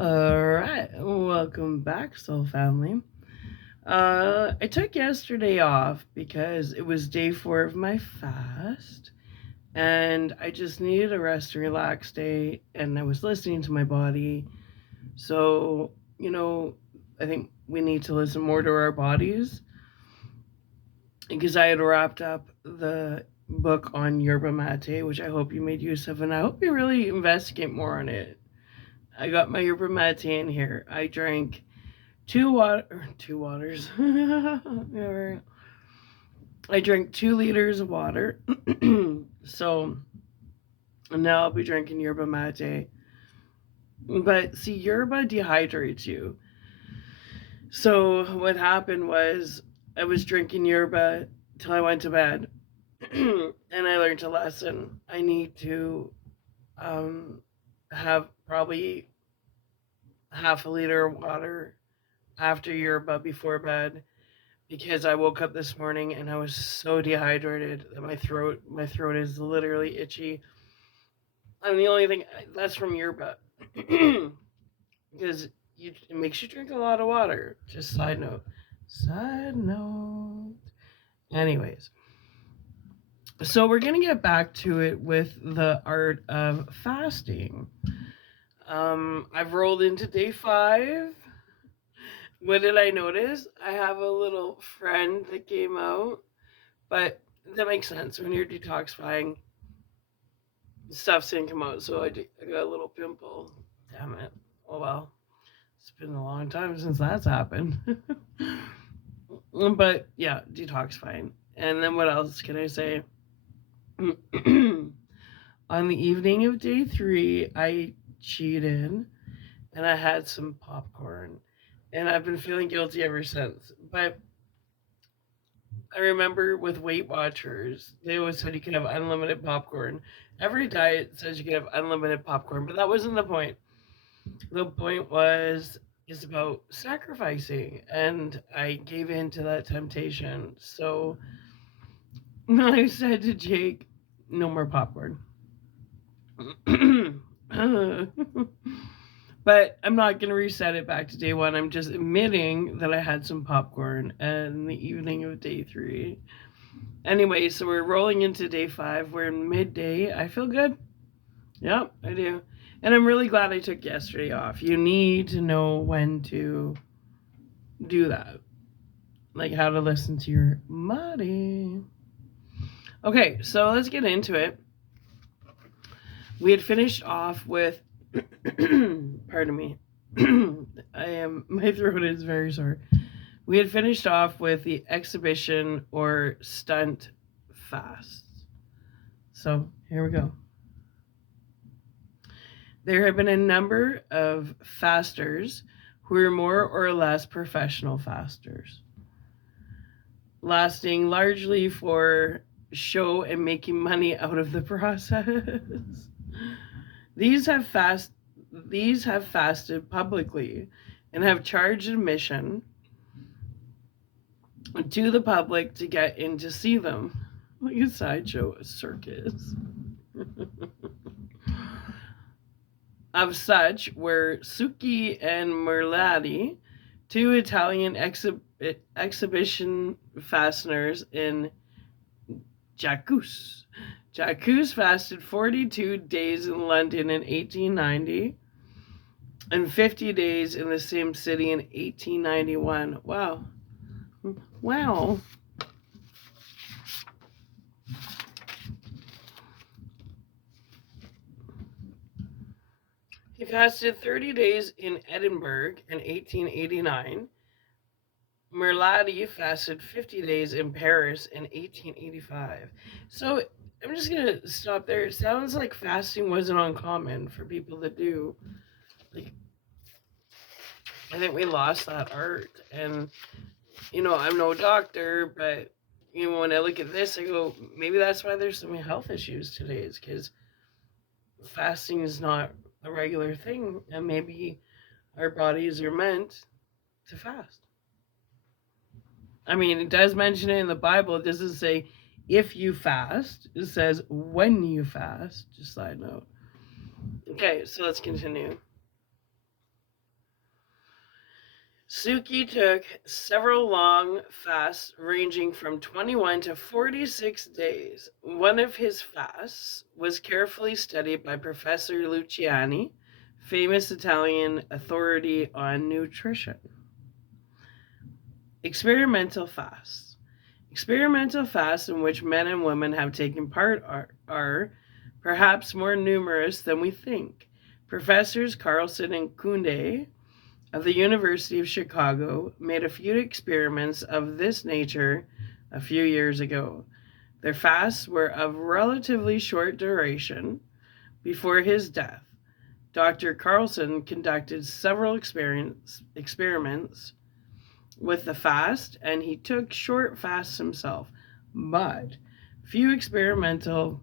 Alright, welcome back, Soul Family. I took yesterday off because it was day 4 of my fast, and I just needed a rest and relax day, and I was listening to my body. So, I think we need to listen more to our bodies because I had wrapped up the book on yerba mate, which I hope you made use of, and I hope you really investigate more on it. I got my yerba mate in here. I drank two waters. I drank 2 liters of water. So now I'll be drinking yerba mate. But see, yerba dehydrates you. So what happened was I was drinking yerba till I went to bed. And I learned a lesson. I need to um, have probably half a liter of water after yerba before bed because I woke up this morning and I was so dehydrated that my throat is literally itchy. And the only thing that's from yerba because it makes you drink a lot of water. Just side note. Side note. Anyways, so we're gonna get back to it with the art of fasting. I've rolled into day 5. What did I notice? I have a little friend that came out, but that makes sense when you're detoxifying. Stuff's didn't come out, so I got a little pimple. Damn it. Oh well. It's been a long time since that's happened. But yeah, detoxifying. And then what else can I say? On the evening of day 3, I cheated and I had some popcorn. And I've been feeling guilty ever since. But I remember with Weight Watchers, they always said you can have unlimited popcorn. Every diet says you can have unlimited popcorn, but that wasn't the point. The point was is about sacrificing, and I gave in to that temptation. So I said to Jake, "No more popcorn." But I'm not going to reset it back to day 1. I'm just admitting that I had some popcorn in the evening of day 3. Anyway, so we're rolling into day 5. We're in midday. I feel good. Yep, I do. And I'm really glad I took yesterday off. You need to know when to do that. Like how to listen to your body. Okay, so let's get into it. We had finished off with pardon me. My throat is very sore. We had finished off with the exhibition or stunt fast. So here we go. There have been a number of fasters who are more or less professional fasters, lasting largely for show and making money out of the process. These have fasted publicly and have charged admission to the public to get in to see them, like a sideshow, a circus. Of such were Suki and Merlati, 2 Italian exhibition fasteners in Jacques. Jacques fasted 42 days in London in 1890 and 50 days in the same city in 1891. Wow. Wow. He fasted 30 days in Edinburgh in 1889. Merlati fasted 50 days in Paris in 1885. So I'm just going to stop there. It sounds like fasting wasn't uncommon for people to do. Like, I think we lost that art. And, I'm no doctor, but, when I look at this, I go, maybe that's why there's so many health issues today, is because fasting is not a regular thing. And maybe our bodies are meant to fast. I mean, it does mention it in the Bible. It doesn't say if you fast. It says when you fast. Just side note. Okay, so let's continue. Suki took several long fasts ranging from 21 to 46 days. One of his fasts was carefully studied by Professor Luciani, famous Italian authority on nutrition. Experimental fasts. Experimental fasts in which men and women have taken part are perhaps more numerous than we think. Professors Carlson and Kunde of the University of Chicago made a few experiments of this nature a few years ago. Their fasts were of relatively short duration. Before his death, Dr. Carlson conducted several experiments with the fast, and he took short fasts himself, but few experimental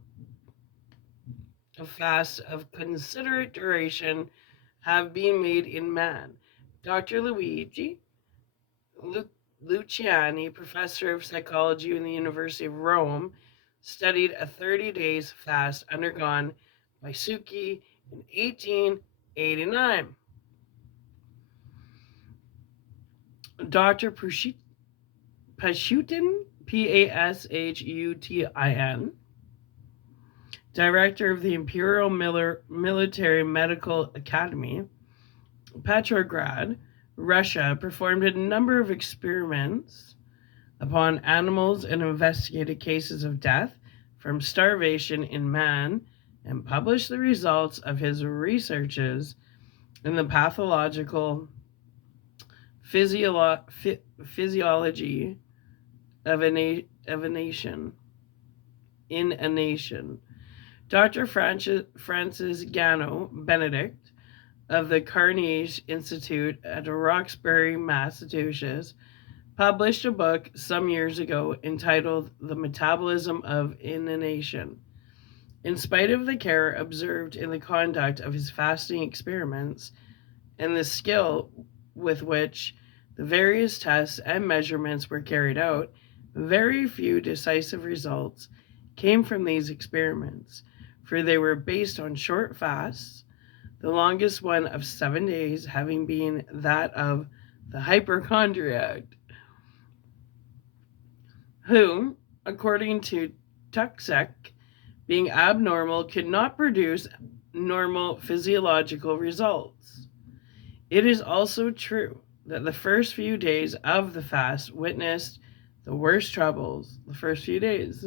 fasts of considerate duration have been made in man. Dr. Luciani, professor of psychology in the University of Rome, studied a 30 days fast undergone by Suki in 1889. Dr. Pashutin, Pashutin, director of the Imperial Military Medical Academy, Petrograd, Russia, performed a number of experiments upon animals and investigated cases of death from starvation in man, and published the results of his researches in the Pathological Physiology of a Nation. In a Nation. Dr. Francis Gano Benedict of the Carnegie Institute at Roxbury, Massachusetts, published a book some years ago entitled The Metabolism of Inanition. In spite of the care observed in the conduct of his fasting experiments and the skill with which the various tests and measurements were carried out, very few decisive results came from these experiments, for they were based on short fasts, the longest one of 7 days having been that of the hypochondriac, who, according to Tuxek, being abnormal, could not produce normal physiological results. It is also true that the first few days of the fast witnessed the worst troubles. The first few days.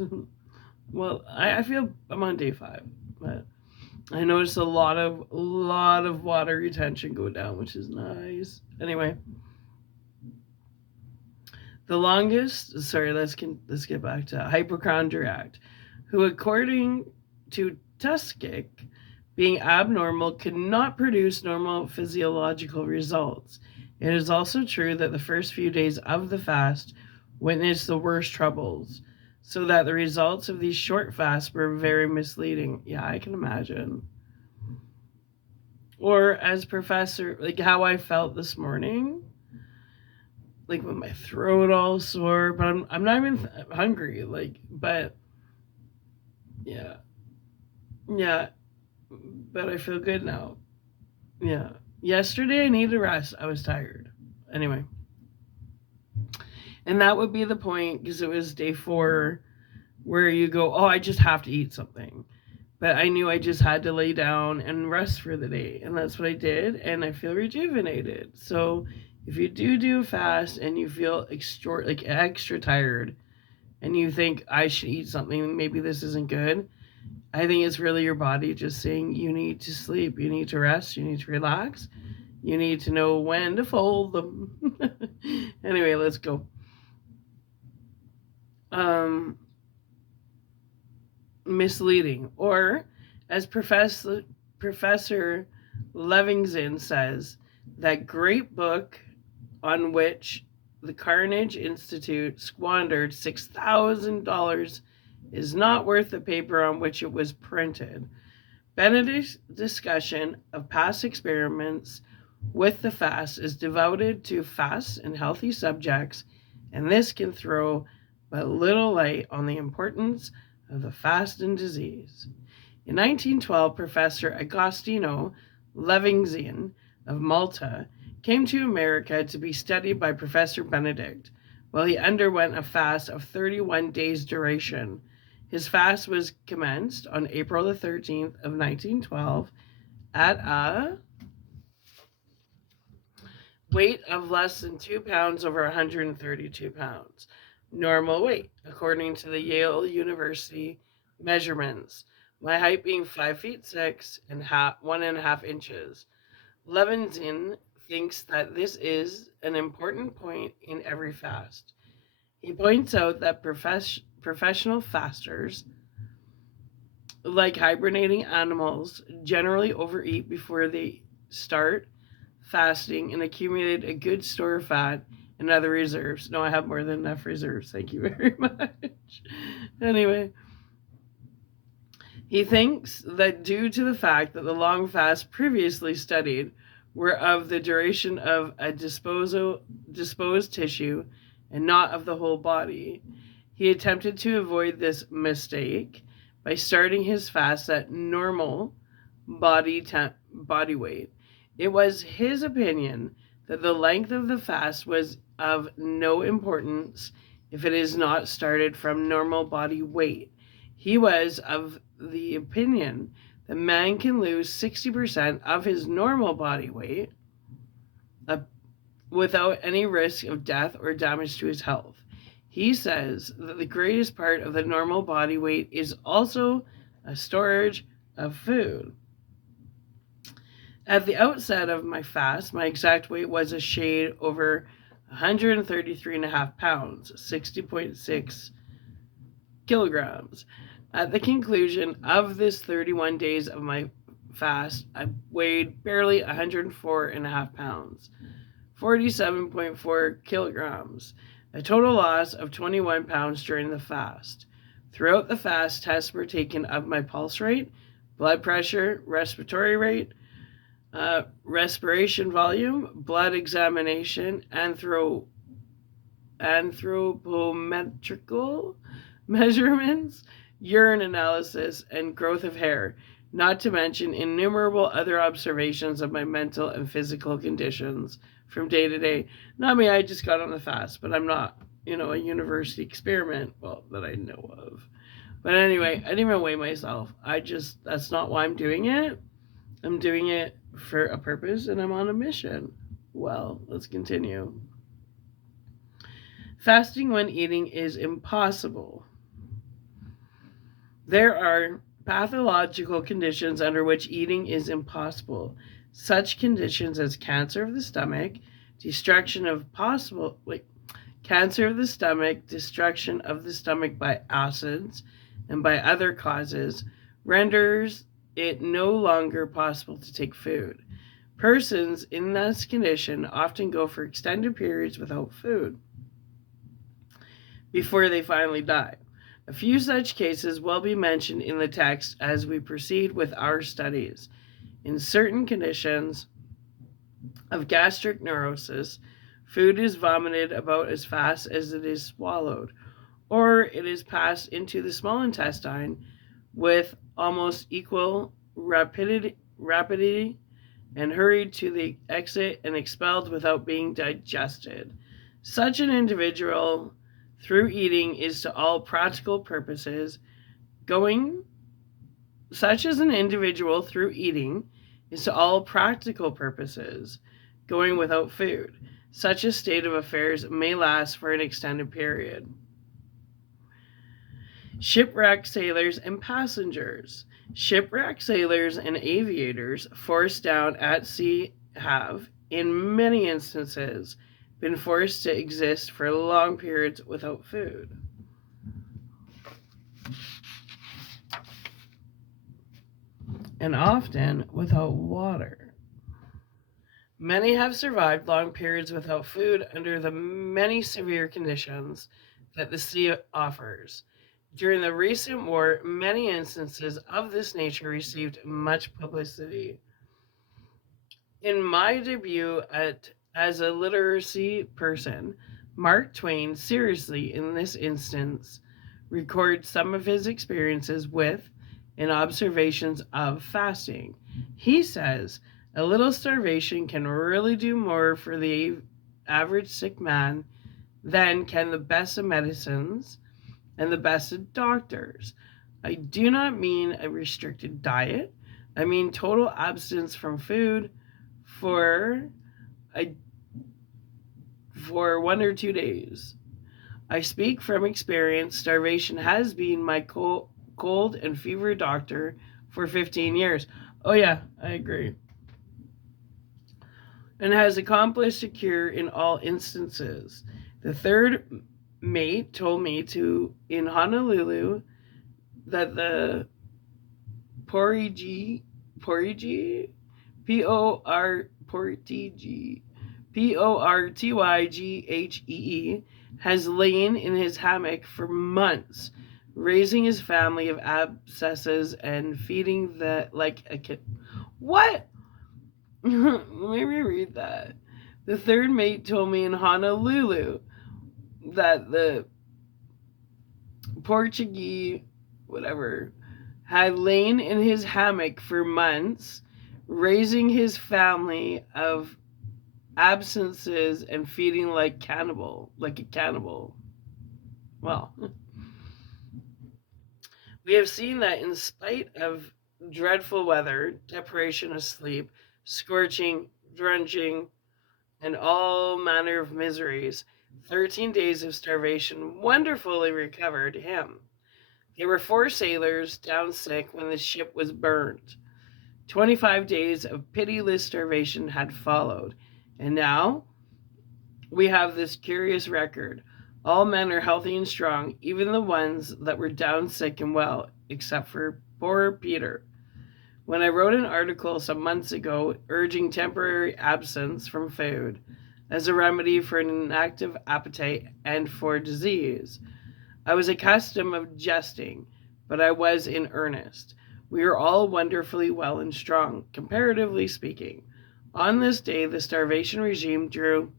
Well, I feel I'm on day 5, but I noticed a lot of water retention go down, which is nice. Anyway, the longest. Sorry, let's get back to hypochondriac, who, according to Tuskik, being abnormal, could not produce normal physiological results. It is also true that the first few days of the fast witnessed the worst troubles, so that the results of these short fasts were very misleading. Yeah, I can imagine. Or as professor, like how I felt this morning, like with my throat all sore, but I'm not even hungry, like, but yeah, but I feel good now. Yeah, yesterday I needed rest. I was tired. Anyway, and that would be the point, because it was day 4 where you go, oh, I just have to eat something. But I knew I just had to lay down and rest for the day. And that's what I did. And I feel rejuvenated. So if you do a fast and you feel extra tired and you think I should eat something, maybe this isn't good, I think it's really your body just saying you need to sleep, you need to rest, you need to relax, you need to know when to fold them. Anyway, let's go. Misleading, or as Professor Levingson says, that great book on which the Carnegie Institute squandered $6,000 is not worth the paper on which it was printed. Benedict's discussion of past experiments with the fast is devoted to fast and healthy subjects, and this can throw but little light on the importance of the fast and disease. In 1912, Professor Agostino Levingsen of Malta came to America to be studied by Professor Benedict, while he underwent a fast of 31 days' duration. His fast was commenced on April the 13th of 1912 at a weight of less than 2 pounds over 132 pounds. Normal weight, according to the Yale University measurements. My height being 5 feet 6 and 1.5 inches. Levinson thinks that this is an important point in every fast. He points out that professional fasters, like hibernating animals, generally overeat before they start fasting and accumulate a good store of fat and other reserves. No, I have more than enough reserves. Thank you very much. Anyway, he thinks that due to the fact that the long fasts previously studied were of the duration of a disposed tissue and not of the whole body, he attempted to avoid this mistake by starting his fast at normal body weight. It was his opinion that the length of the fast was of no importance if it is not started from normal body weight. He was of the opinion that man can lose 60% of his normal body weight without any risk of death or damage to his health. He says that the greatest part of the normal body weight is also a storage of food. At the outset of my fast, my exact weight was a shade over 133.5 pounds, 60.6 kilograms. At the conclusion of this 31 days of my fast, I weighed barely 104.5 pounds, 47.4 kilograms, a total loss of 21 pounds during the fast. Throughout the fast, tests were taken of my pulse rate, blood pressure, respiratory rate, respiration volume, blood examination, anthropometrical measurements, urine analysis, and growth of hair, not to mention innumerable other observations of my mental and physical conditions from day to day. Not me, I just got on the fast, but I'm not, a university experiment, well, that I know of. But anyway, I didn't even weigh myself. That's not why I'm doing it. I'm doing it for a purpose, and I'm on a mission. Well, let's continue. Fasting when eating is impossible. There are pathological conditions under which eating is impossible. Such conditions as cancer of the stomach, destruction of the stomach by acids and by other causes, renders it no longer possible to take food. Persons in this condition often go for extended periods without food before they finally die. A few such cases will be mentioned in the text as we proceed with our studies. In certain conditions of gastric neurosis, food is vomited about as fast as it is swallowed, or it is passed into the small intestine with almost equal rapidity and hurried to the exit and expelled without being digested. Such an individual through eating is to all practical purposes going without food. Such a state of affairs may last for an extended period. Shipwrecked sailors and passengers. Shipwrecked sailors and aviators forced down at sea have, in many instances, been forced to exist for long periods without food. And often without water. Many have survived long periods without food under the many severe conditions that the sea offers. During the recent war, many instances of this nature received much publicity. In my debut as a literacy person, Mark Twain seriously, in this instance, records some of his experiences with and observations of fasting. He says, A little starvation can really do more for the average sick man than can the best of medicines and the best of doctors. I do not mean a restricted diet. I mean total abstinence from food for a, for 1 or 2 days. I speak from experience. Starvation has been my cold and fever doctor for 15 years. Oh, yeah, I agree. And has accomplished a cure in all instances. The third mate told me in Honolulu that the porridge, Portyghe, has lain in his hammock for months, raising his family of abscesses and feeding like a kid. What? Let me reread that. The third mate told me in Honolulu that the Portyghe, whatever, had lain in his hammock for months, raising his family of absences and feeding like a cannibal. Well, we have seen that in spite of dreadful weather, deprivation of sleep, scorching, drenching, and all manner of miseries, 13 days of starvation wonderfully recovered him. There were 4 sailors down sick when the ship was burned. 25 days of pitiless starvation had followed, and now we have this curious record. All men are healthy and strong, even the ones that were down sick and well, except for poor Peter. When I wrote an article some months ago urging temporary absence from food as a remedy for an inactive appetite and for disease, I was accustomed of jesting, but I was in earnest. We are all wonderfully well and strong, comparatively speaking. On this day, the starvation regime drew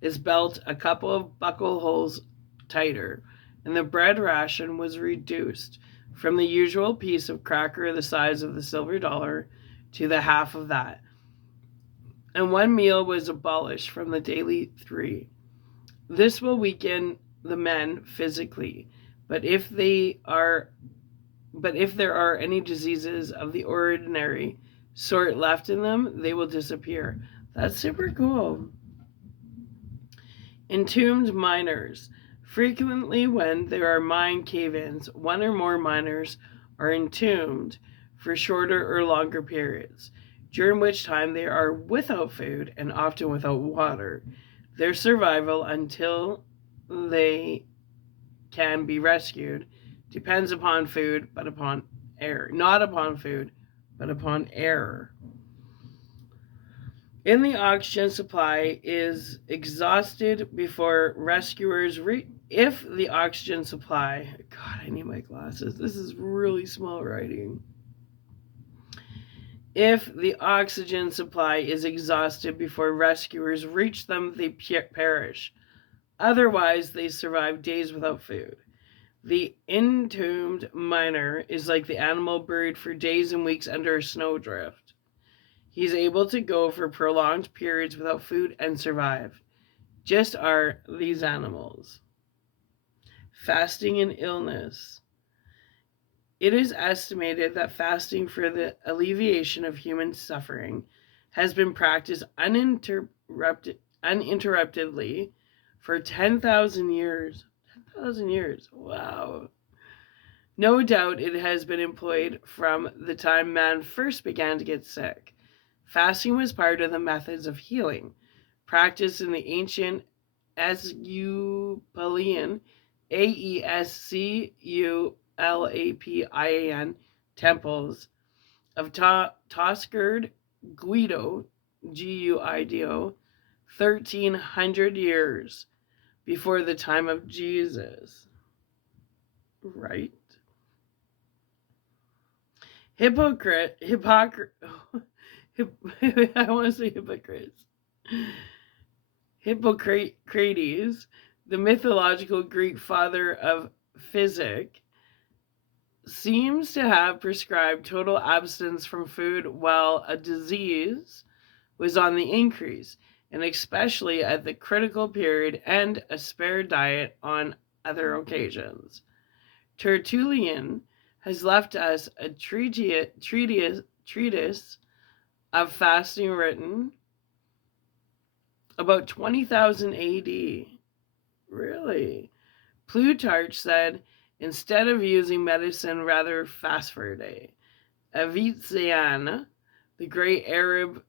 his belt a couple of buckle holes tighter, and the bread ration was reduced from the usual piece of cracker the size of the silver dollar to the half of that. And one meal was abolished from the daily 3. This will weaken the men physically, but if there are any diseases of the ordinary sort left in them, they will disappear. That's super cool. Entombed miners. Frequently, when there are mine cave ins, one or more miners are entombed for shorter or longer periods, during which time they are without food and often without water. Their survival until they can be rescued depends upon food, but upon air. Not upon food, but upon air. In the oxygen supply is exhausted before rescuers if the oxygen supply, God, I need my glasses. This is really small writing. If the oxygen supply is exhausted before rescuers reach them, they perish. Otherwise, they survive days without food. The entombed miner is like the animal buried for days and weeks under a snowdrift. He's able to go for prolonged periods without food and survive. Just are these animals. Fasting and illness. It is estimated that fasting for the alleviation of human suffering has been practiced uninterruptedly for 10,000 years. 10,000 years. Wow. No doubt it has been employed from the time man first began to get sick. Fasting was part of the methods of healing practiced in the ancient Asclepian, Aesculapian temples of Toscard Guido, Guido, 1300 years before the time of Jesus. Right? I want to say hypocrites. Hippocrates, the mythological Greek father of physic, seems to have prescribed total abstinence from food while a disease was on the increase, and especially at the critical period, and a spare diet on other occasions. Tertullian has left us a treatise of fasting written about 20,000 AD. Really? Plutarch said, instead of using medicine, rather fast for a day. Avicenna, the great Arab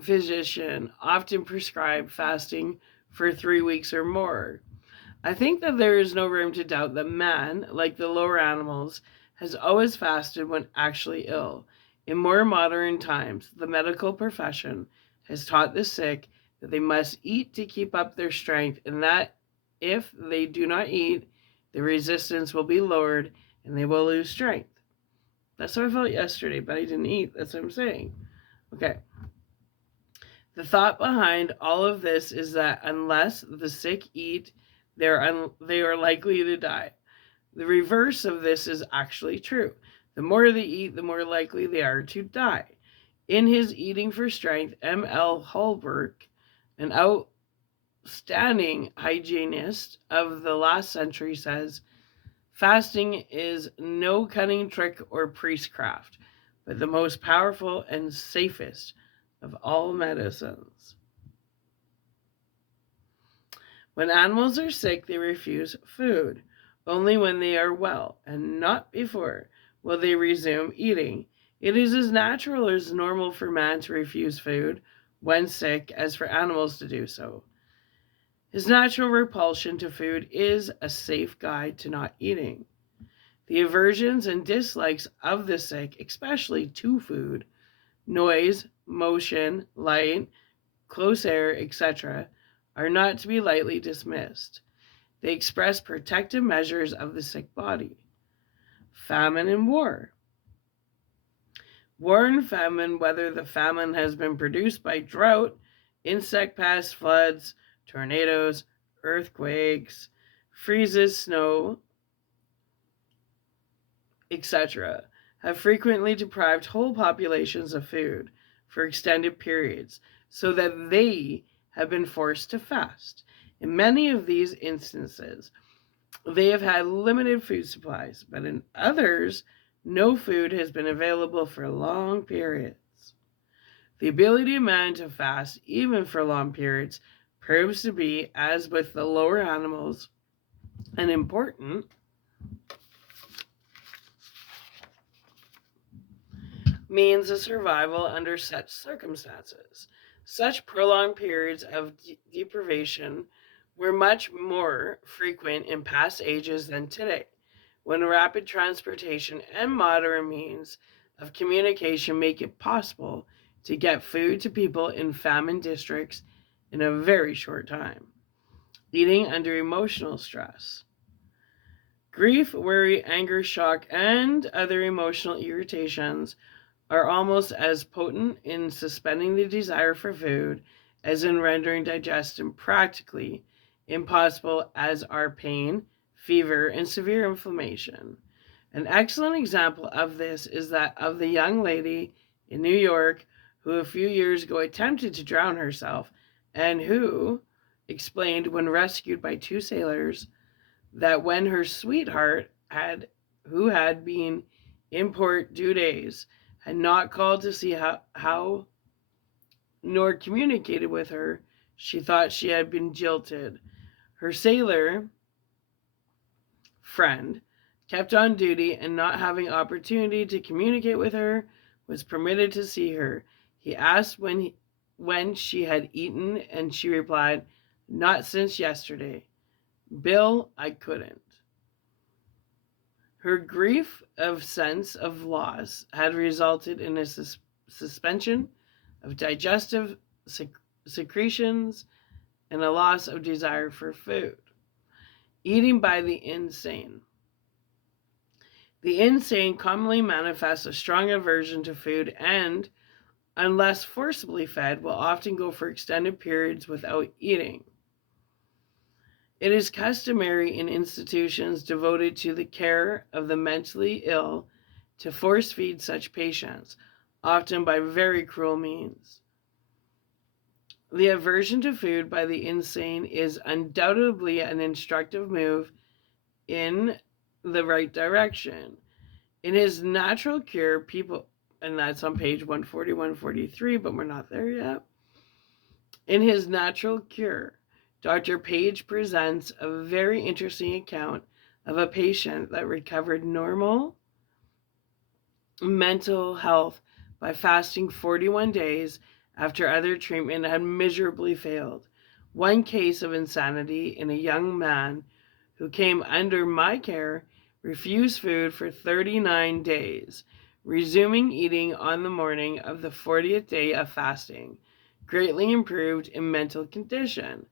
physician, often prescribed fasting for 3 weeks or more. I think that there is no room to doubt that man, like the lower animals, has always fasted when actually ill. In more modern times, the medical profession has taught the sick that they must eat to keep up their strength, and that if they do not eat, the resistance will be lowered and they will lose strength. That's how I felt yesterday, but I didn't eat. That's what I'm saying. Okay. The thought behind all of this is that unless the sick eat, they are likely to die. The reverse of this is actually true. The more they eat, the more likely they are to die. In his Eating for Strength, M.L. Holbrook, an outstanding hygienist of the last century, says, fasting is no cunning trick or priestcraft, but the most powerful and safest of all medicines. When animals are sick, they refuse food. Only when they are well, and not before, will they resume eating. It is as natural as normal for man to refuse food when sick as for animals to do so. His natural repulsion to food is a safe guide to not eating. The aversions and dislikes of the sick, especially to food, noise, motion, light, close air, etc., are not to be lightly dismissed. They express protective measures of the sick body. Famine and war. War and famine, whether the famine has been produced by drought, insect pests, floods, tornadoes, earthquakes, freezes, snow, etc., have frequently deprived whole populations of food for extended periods, so that they have been forced to fast. In many of these instances, they have had limited food supplies, but in others, no food has been available for long periods. The ability of man to fast, even for long periods, proves to be, as with the lower animals, an important means of survival under such circumstances. Such prolonged periods of deprivation were much more frequent in past ages than today, when rapid transportation and modern means of communication make it possible to get food to people in famine districts in a very short time. Eating under emotional stress. Grief, worry, anger, shock, and other emotional irritations are almost as potent in suspending the desire for food as in rendering digestion practically impossible, as are pain, fever, and severe inflammation. An excellent example of this is that of the young lady in New York who a few years ago attempted to drown herself, and who explained when rescued by two sailors that when her sweetheart who had been in port 2 days, had not called to see how nor communicated with her, she thought she had been jilted. Her sailor friend kept on duty, and not having opportunity to communicate with her, was permitted to see her. He asked when she had eaten, and she replied, "Not since yesterday. Bill, I couldn't." Her grief of sense of loss had resulted in a suspension of digestive secretions and a loss of desire for food. Eating by the insane. The insane commonly manifests a strong aversion to food and, unless forcibly fed, will often go for extended periods without eating. It is customary in institutions devoted to the care of the mentally ill to force feed such patients, often by very cruel means. The aversion to food by the insane is undoubtedly an instructive move in the right direction. In his natural cure, people, and that's on page 140, 143, but we're not there yet. In his natural cure, Dr. Page presents a very interesting account of a patient that recovered normal mental health by fasting 41 days after other treatment had miserably failed. One case of insanity in a young man who came under my care refused food for 39 days, resuming eating on the morning of the 40th day of fasting, greatly improved in mental condition.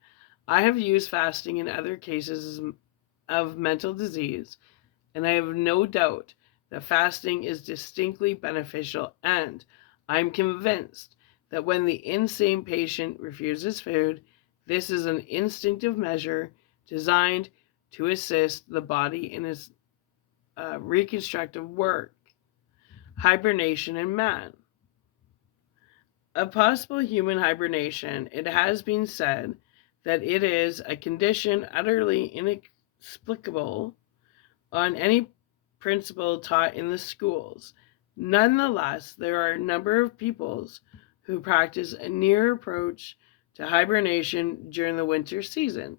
I have used fasting in other cases of mental disease, and I have no doubt that fasting is distinctly beneficial, and I'm convinced that when the insane patient refuses food, this is an instinctive measure designed to assist the body in its reconstructive work. Hibernation in man. A possible human hibernation, it has been said that it is a condition utterly inexplicable on any principle taught in the schools. Nonetheless, there are a number of peoples who practice a near approach to hibernation during the winter season.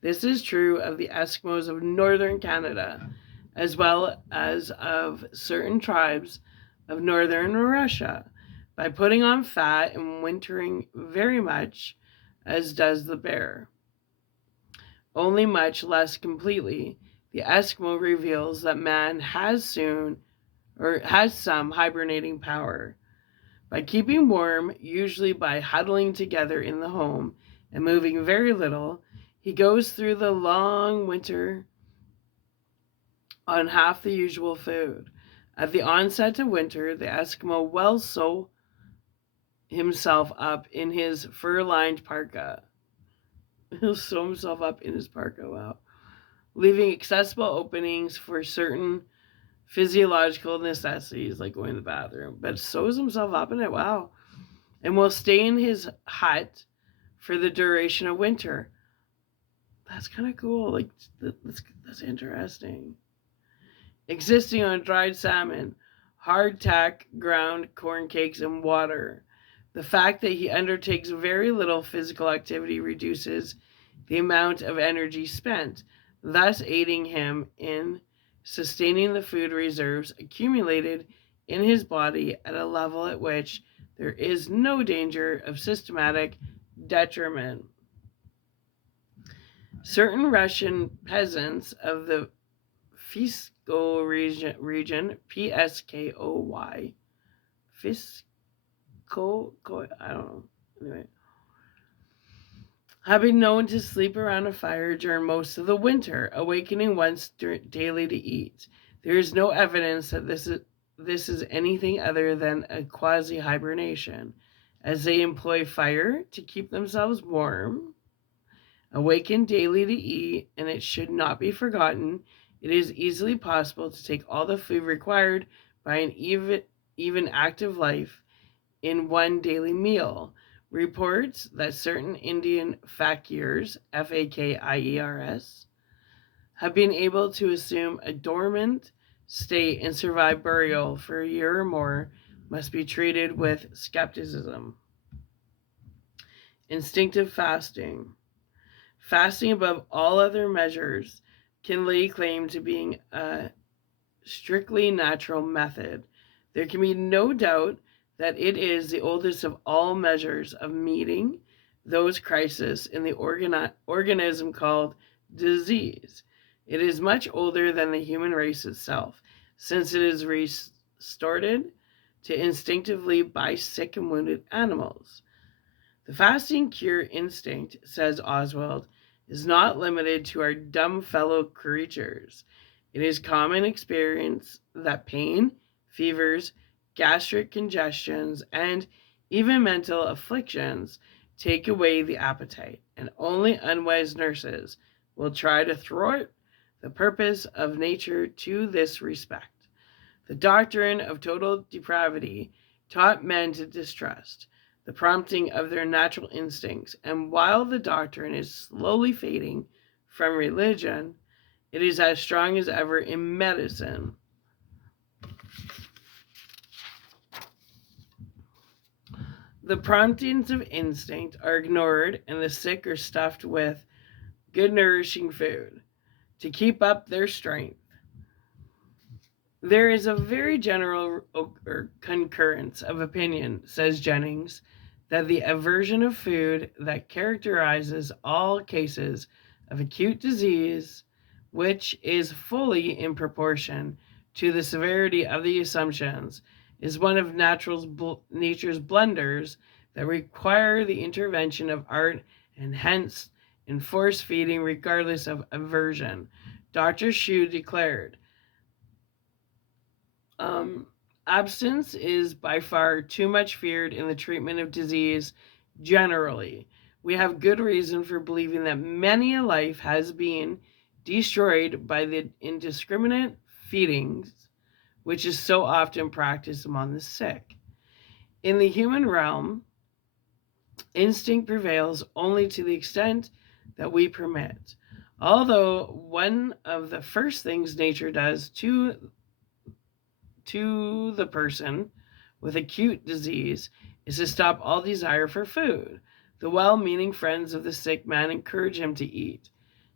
This is true of the Eskimos of northern Canada, as well as of certain tribes of northern Russia, by putting on fat and wintering very much as does the bear. Only much less completely, the Eskimo reveals that man has some hibernating power. By keeping warm, usually by huddling together in the home and moving very little, he goes through the long winter on half the usual food. At the onset of winter, the Eskimo will sew himself up in his fur-lined parka. He'll sew himself up in his parka, wow. Leaving accessible openings for certain physiological necessities like going to the bathroom, but sews himself up in it, wow. And will stay in his hut for the duration of winter. That's kind of cool. Like, that's interesting. Existing on dried salmon, hardtack, ground corn cakes, and water. The fact that he undertakes very little physical activity reduces the amount of energy spent, thus aiding him in sustaining the food reserves accumulated in his body at a level at which there is no danger of systematic detriment. Certain Russian peasants of the Pskoy region, Pskoy, I don't know. Anyway, have been known to sleep around a fire during most of the winter, awakening once daily to eat. There is no evidence that this is anything other than a quasi-hibernation, as they employ fire to keep themselves warm, awaken daily to eat, and it should not be forgotten, it is easily possible to take all the food required by an even active life in one daily meal. Reports that certain Indian fakirs, Fakiers, have been able to assume a dormant state and survive burial for a year or more must be treated with skepticism. Instinctive fasting. Fasting above all other measures can lay claim to being a strictly natural method. There can be no doubt that it is the oldest of all measures of meeting those crises in the organism called disease. It is much older than the human race itself, since it is resorted to instinctively by sick and wounded animals. The fasting cure instinct, says Oswald, is not limited to our dumb fellow creatures. It is common experience that pain, fevers, gastric congestions, and even mental afflictions take away the appetite, and only unwise nurses will try to thwart the purpose of nature to this respect. The doctrine of total depravity taught men to distrust the prompting of their natural instincts, and while the doctrine is slowly fading from religion, it is as strong as ever in medicine. The promptings of instinct are ignored, and the sick are stuffed with good nourishing food to keep up their strength. There is a very general concurrence of opinion, says Jennings, that the aversion of food that characterizes all cases of acute disease, which is fully in proportion to the severity of the assumptions, is one of nature's blunders that require the intervention of art and hence enforce feeding regardless of aversion. Dr. Shue declared, abstinence is by far too much feared in the treatment of disease generally. We have good reason for believing that many a life has been destroyed by the indiscriminate feedings which is so often practiced among the sick. In the human realm, instinct prevails only to the extent that we permit. Although one of the first things nature does to the person with acute disease is to stop all desire for food. The well-meaning friends of the sick man encourage him to eat.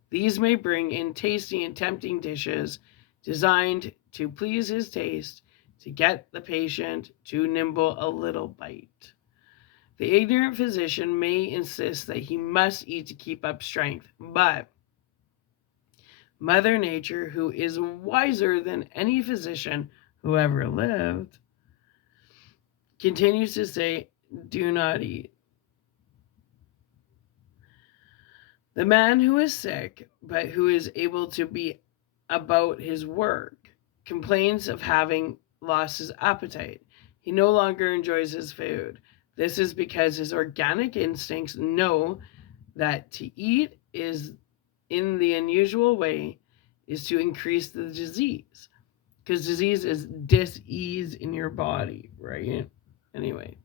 These may bring in tasty and tempting dishes designed to please his taste, to get the patient to nibble a little bite. The ignorant physician may insist that he must eat to keep up strength, but Mother Nature, who is wiser than any physician who ever lived, continues to say, do not eat. The man who is sick, but who is able to be about his work, complains of having lost his appetite. He no longer enjoys his food. This is because his organic instincts know that to eat is, in the unusual way, is to increase the disease. Because disease is dis-ease in your body, right? Anyway,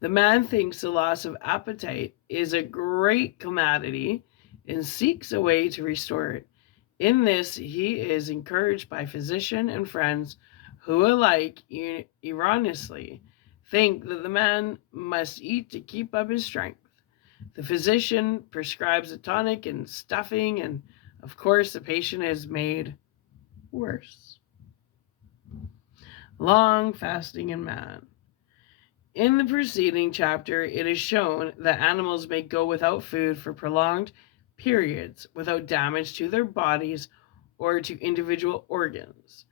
the man thinks the loss of appetite is a great calamity and seeks a way to restore it. In this, he is encouraged by physician and friends who alike erroneously think that the man must eat to keep up his strength. The physician prescribes a tonic and stuffing, and of course the patient is made worse. Long fasting in man. In the preceding chapter, it is shown that animals may go without food for prolonged periods without damage to their bodies or to individual organs.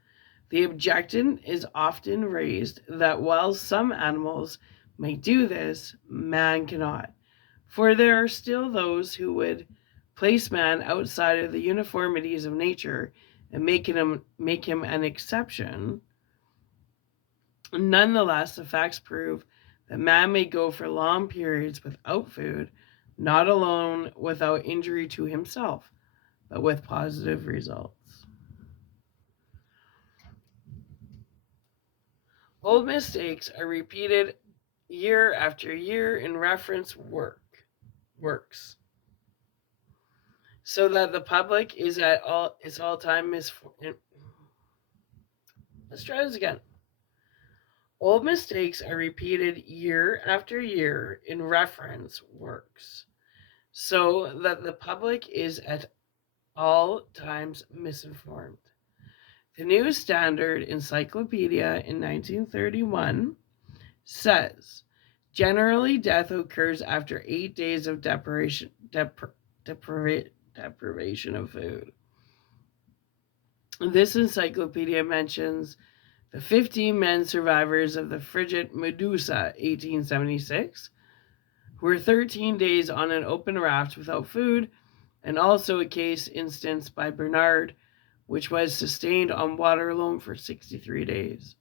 The objection is often raised that while some animals may do this, man cannot. For there are still those who would place man outside of the uniformities of nature and make him an exception. Nonetheless, the facts prove that man may go for long periods without food, not alone without injury to himself, but with positive results. Old mistakes are repeated year after year in reference works, so that the public is at its all-time misfortune. Let's try this again. Old mistakes are repeated year after year in reference works, so that the public is at all times misinformed. The New Standard Encyclopedia in 1931 says, generally death occurs after 8 days of deprivation of food. This encyclopedia mentions the 15 men survivors of the frigate Medusa, 1876, who were 13 days on an open raft without food, and also a case instanced by Bernard, which was sustained on water alone for 63 days.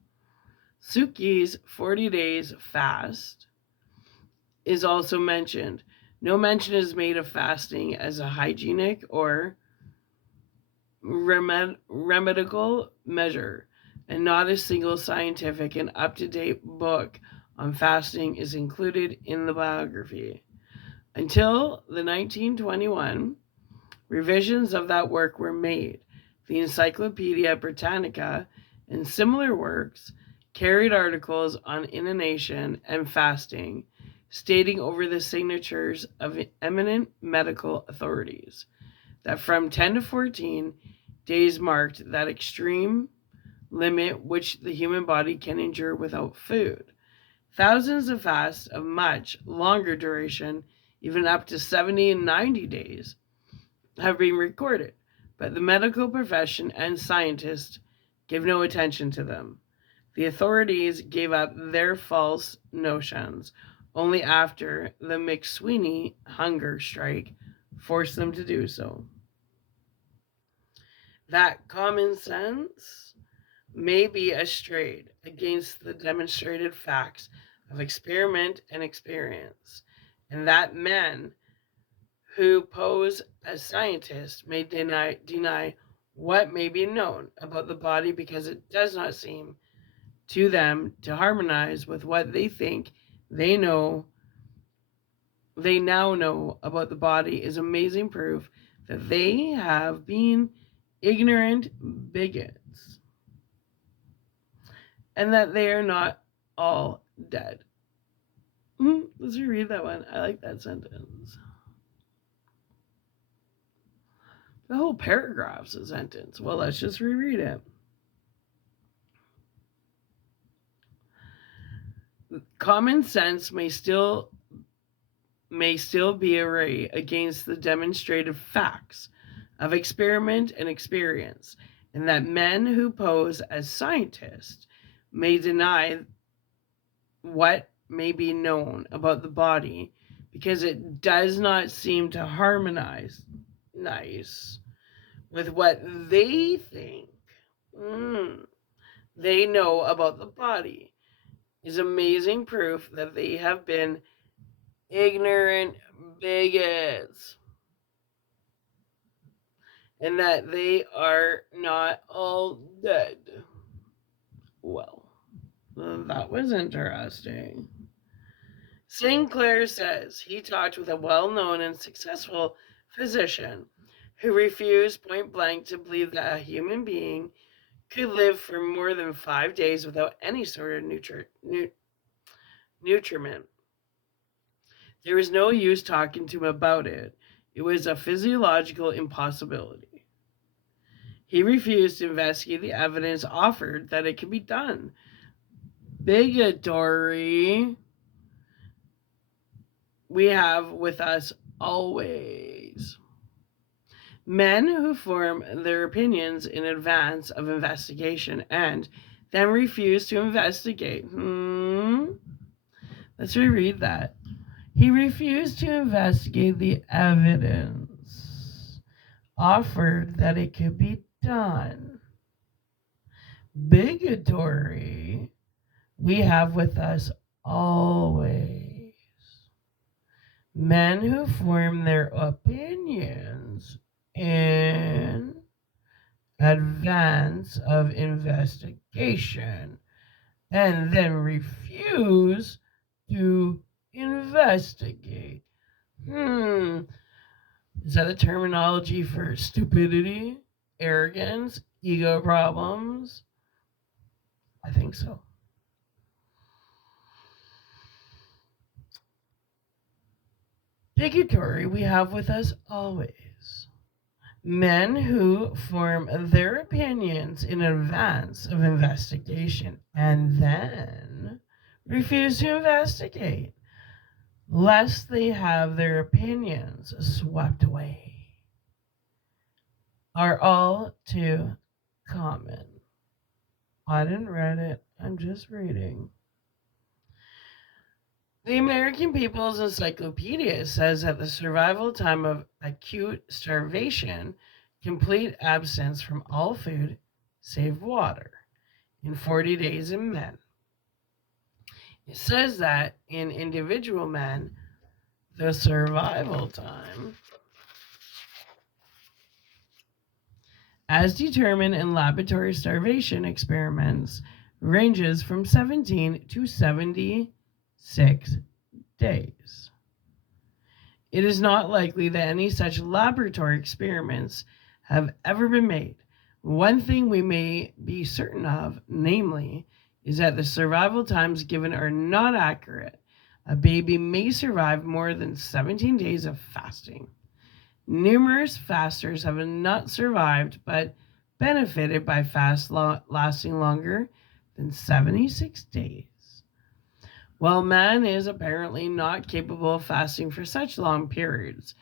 Suki's 40 days fast is also mentioned. No mention is made of fasting as a hygienic or remedical measure, and not a single scientific and up-to-date book on fasting is included in the biography. Until the 1921 revisions of that work were made, the Encyclopedia Britannica and similar works carried articles on inundation and fasting, stating over the signatures of eminent medical authorities that from 10 to 14 days marked that extreme limit which the human body can endure without food. Thousands of fasts of much longer duration, even up to 70 and 90 days, have been recorded, but the medical profession and scientists give no attention to them. The authorities gave up their false notions only after the McSweeney hunger strike forced them to do so. That common sense may be strayed against the demonstrated facts of experiment and experience, and that men who pose as scientists may deny what may be known about the body because it does not seem to them to harmonize with what they think they now know about the body is amazing proof that they have been ignorant bigots and that they are not all dead. Let's reread that one. I like that sentence. The whole paragraph's a sentence. Well, let's just reread it. Common sense may still be arrayed against the demonstrated facts of experiment and experience, and that men who pose as scientists may deny what may be known about the body because it does not seem to harmonize with what they think they know about the body is amazing proof that they have been ignorant bigots and that they are not all dead. Well, that was interesting. Sinclair says he talked with a well-known and successful physician who refused point blank to believe that a human being could live for more than 5 days without any sort of nutriment. There was no use talking to him about it. It was a physiological impossibility. He refused to investigate the evidence offered that it could be done. Bigotry we have with us always. Men who form their opinions in advance of investigation and then refuse to investigate. Let's reread that. He refused to investigate the evidence offered that it could be done. Bigotry we have with us always. Men who form their opinions in advance of investigation and then refuse to investigate. Is that a terminology for stupidity, arrogance, ego problems? I think so. Bigotry we have with us always. Men who form their opinions in advance of investigation and then refuse to investigate, lest they have their opinions swept away, are all too common. I didn't read it, I'm just reading. The American People's Encyclopedia says that the survival time of acute starvation, complete absence from all food save water, in 40 days in men. It says that in individual men, The survival time, as determined in laboratory starvation experiments, ranges from 17 to 76 days. It is not likely that any such laboratory experiments have ever been made. One thing we may be certain of, namely, is that the survival times given are not accurate. A baby may survive more than 17 days of fasting. Numerous fasters have not survived but benefited by fast lasting longer than 76 days. While man is apparently not capable of fasting for such long periods,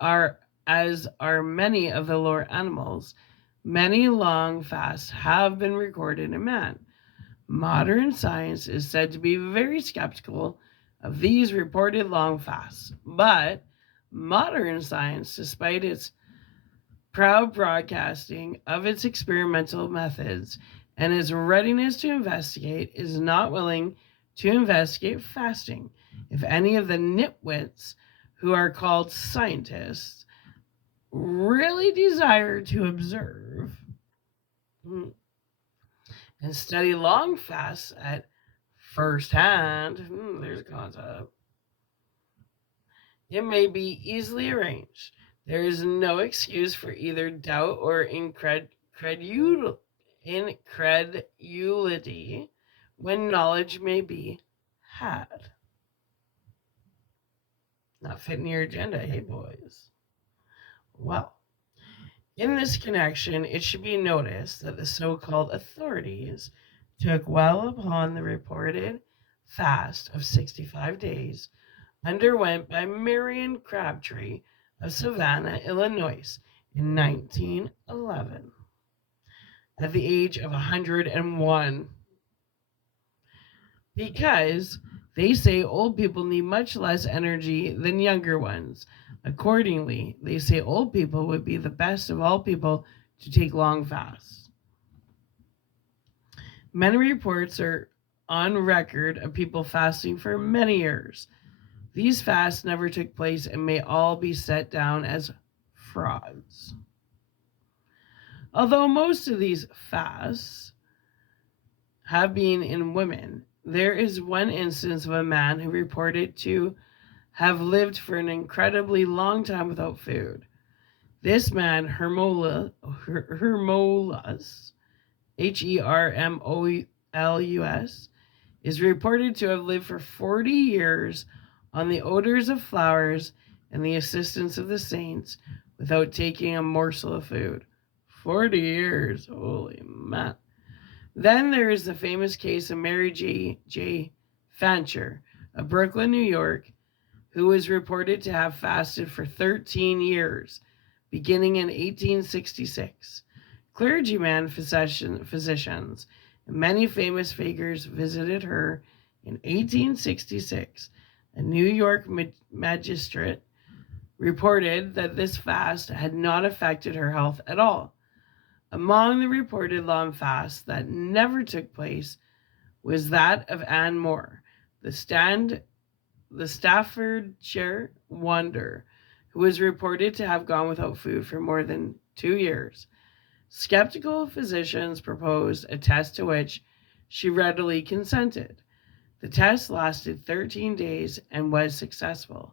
as are many of the lower animals, many long fasts have been recorded in man. Modern science is said to be very skeptical of these reported long fasts, but modern science, despite its proud broadcasting of its experimental methods and its readiness to investigate, is not willing to investigate fasting. If any of the nitwits who are called scientists really desire to observe and study long fasts at first hand, there's a concept, it may be easily arranged. There is no excuse for either doubt or incredulity when knowledge may be had. Not fitting your agenda, hey boys. Well, in this connection, it should be noticed that the so-called authorities took well upon the reported fast of 65 days underwent by Marion Crabtree of Savannah, Illinois in 1911 at the age of 101, because they say old people need much less energy than younger ones. Accordingly, they say old people would be the best of all people to take long fasts. Many reports are on record of people fasting for many years. These fasts never took place and may all be set down as frauds. Although most of these fasts have been in women, there is one instance of a man who reported to have lived for an incredibly long time without food. This man, Hermolus, Hermolus, is reported to have lived for 40 years on the odors of flowers and the assistance of the saints without taking a morsel of food. 40 years, holy man. Then there is the famous case of Mary J. Fancher of Brooklyn, New York, who was reported to have fasted for 13 years, beginning in 1866. Clergymen, physicians, and many famous figures visited her in 1866. A New York magistrate reported that this fast had not affected her health at all. Among the reported long fasts that never took place was that of Anne Moore, the Staffordshire wonder, who was reported to have gone without food for more than 2 years. Skeptical physicians proposed a test to which she readily consented. The test lasted 13 days and was successful.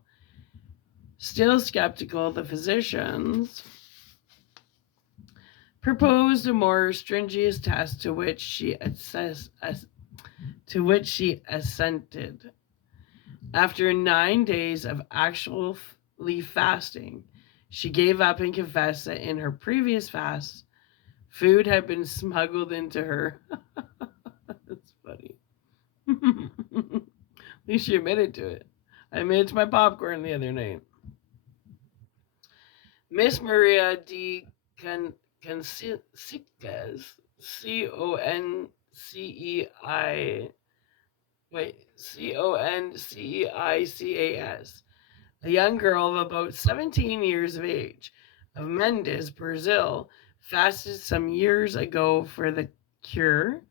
Still skeptical, the physicians proposed a more stringent test to which she assented. After 9 days of actually fasting, she gave up and confessed that in her previous fasts, food had been smuggled into her. That's funny. At least she admitted to it. I admitted to my popcorn the other night. Miss Maria D. Conceitas, Conceicas, a young girl of about 17 years of age, of Mendes, Brazil, fasted some years ago for the cure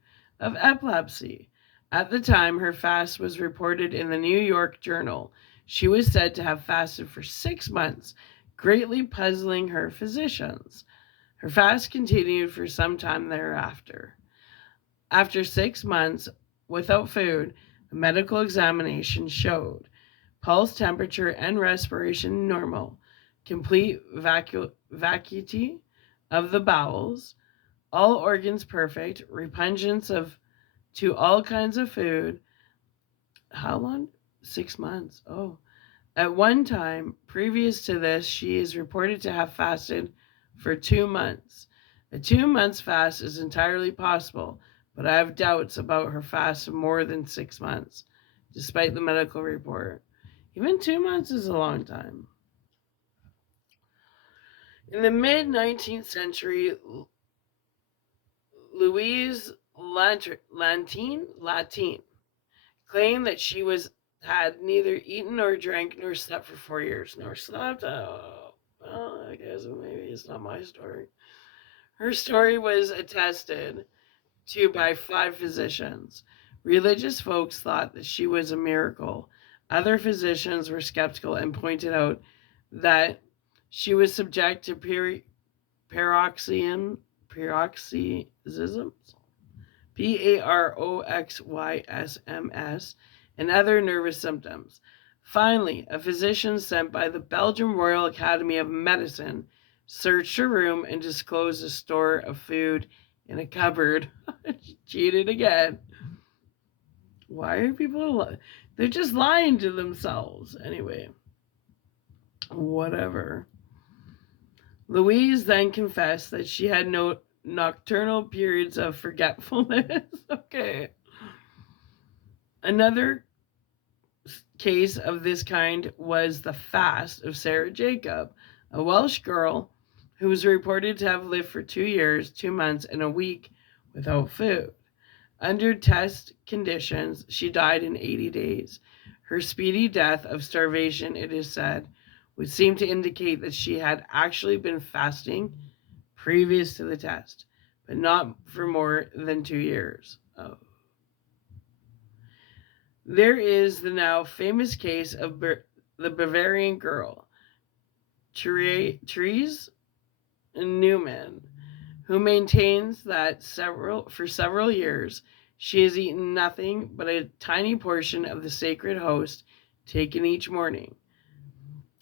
of epilepsy. At the time, her fast was reported in the New York Journal. She was said to have fasted for 6 months, greatly puzzling her physicians. Her fast continued for some time thereafter. After 6 months without food, a medical examination showed pulse, temperature, and respiration normal, complete vacuity of the bowels, all organs perfect, repugnance to all kinds of food. How long? 6 months. Oh. At one time, previous to this, she is reported to have fasted for 2 months. A 2 months fast is entirely possible, but I have doubts about her fast of more than 6 months, despite the medical report. Even 2 months is a long time. In the mid 19th century, Louise Latine claimed that she had neither eaten nor drank nor slept for 4 years. Nor slept? Oh, well, I guess maybe it's not my story. Her story was attested to by 5 physicians. Religious folks thought that she was a miracle. Other physicians were skeptical and pointed out that she was subject to paroxysms, paroxysms, and other nervous symptoms. Finally, a physician sent by the Belgian Royal Academy of Medicine searched her room and disclosed a store of food in a cupboard. Cheated again. Why are people... They're just lying to themselves. Anyway, whatever. Louise then confessed that she had no nocturnal periods of forgetfulness. Okay. Another case of this kind was the fast of Sarah Jacob, a Welsh girl who was reported to have lived for 2 years, 2 months, and a week without food. Under test conditions, she died in 80 days. Her speedy death of starvation, it is said, would seem to indicate that she had actually been fasting previous to the test, but not for more than 2 years. Oh. There is the now famous case of the Bavarian girl, Therese Neumann, who maintains that for several years she has eaten nothing but a tiny portion of the sacred host taken each morning.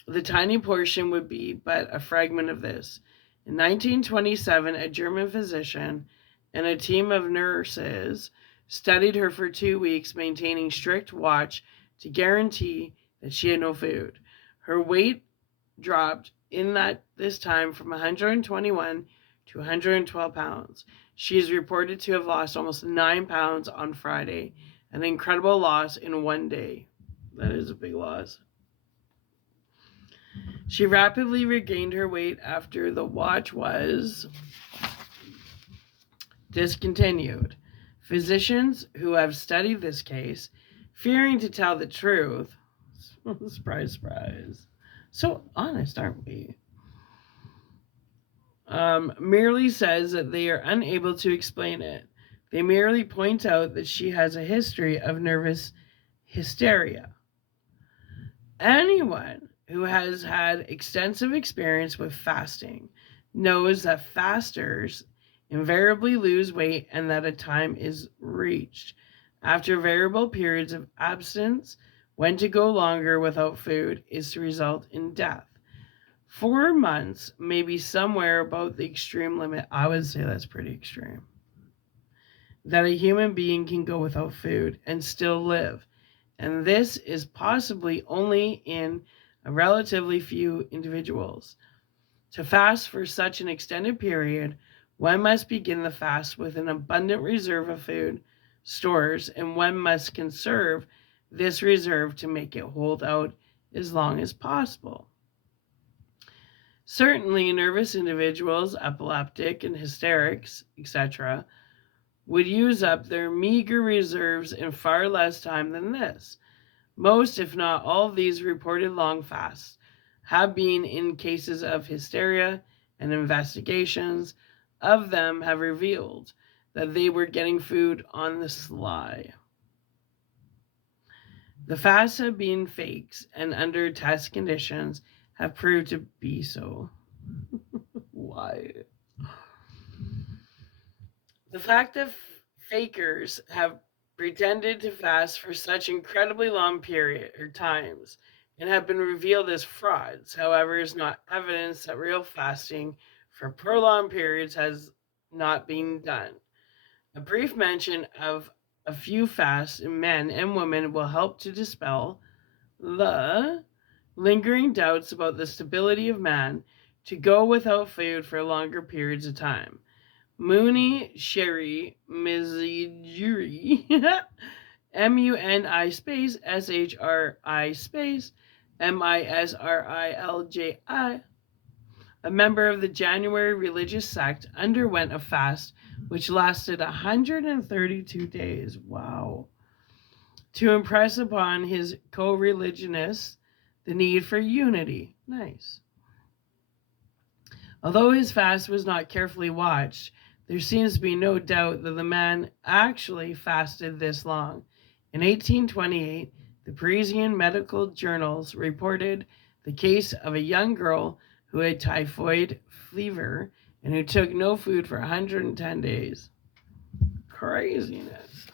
The tiny portion would be but a fragment of this. In 1927, a German physician and a team of nurses studied her for 2 weeks, maintaining strict watch to guarantee that she had no food. Her weight dropped in this time from 121 to 112 pounds. She is reported to have lost almost 9 pounds on Friday, an incredible loss in 1 day. That is a big loss. She rapidly regained her weight after the watch was discontinued. Physicians who have studied this case, fearing to tell the truth, surprise, surprise, so honest, aren't we? Merely says that they are unable to explain it. They merely point out that she has a history of nervous hysteria. Anyone who has had extensive experience with fasting knows that fasters invariably lose weight and that a time is reached after variable periods of abstinence when to go longer without food is to result in death. 4 months may be somewhere about the extreme limit. I would say that's pretty extreme. That a human being can go without food and still live. And this is possibly only in a relatively few individuals. To fast for such an extended period, one must begin the fast with an abundant reserve of food stores, and one must conserve this reserve to make it hold out as long as possible. Certainly, nervous individuals, epileptic and hysterics, etc., would use up their meager reserves in far less time than this. Most, if not all, of these reported long fasts have been in cases of hysteria, and investigations of them have revealed that they were getting food on the sly. The fasts have been fakes and under test conditions have proved to be so. Why? The fact that fakers have pretended to fast for such incredibly long period or times and have been revealed as frauds, however, is not evidence that real fasting for prolonged periods has not been done. A brief mention of a few fasts in men and women will help to dispel the lingering doubts about the stability of man to go without food for longer periods of time. Muni Sheri Mizjuri, MUNI space SHRI space MISRILJI, a member of the January religious sect, underwent a fast which lasted 132 days. Wow. To impress upon his co religionists the need for unity. Nice. Although his fast was not carefully watched, there seems to be no doubt that the man actually fasted this long. In 1828, the Parisian medical journals reported the case of a young girl who had typhoid fever and who took no food for 110 days. Craziness.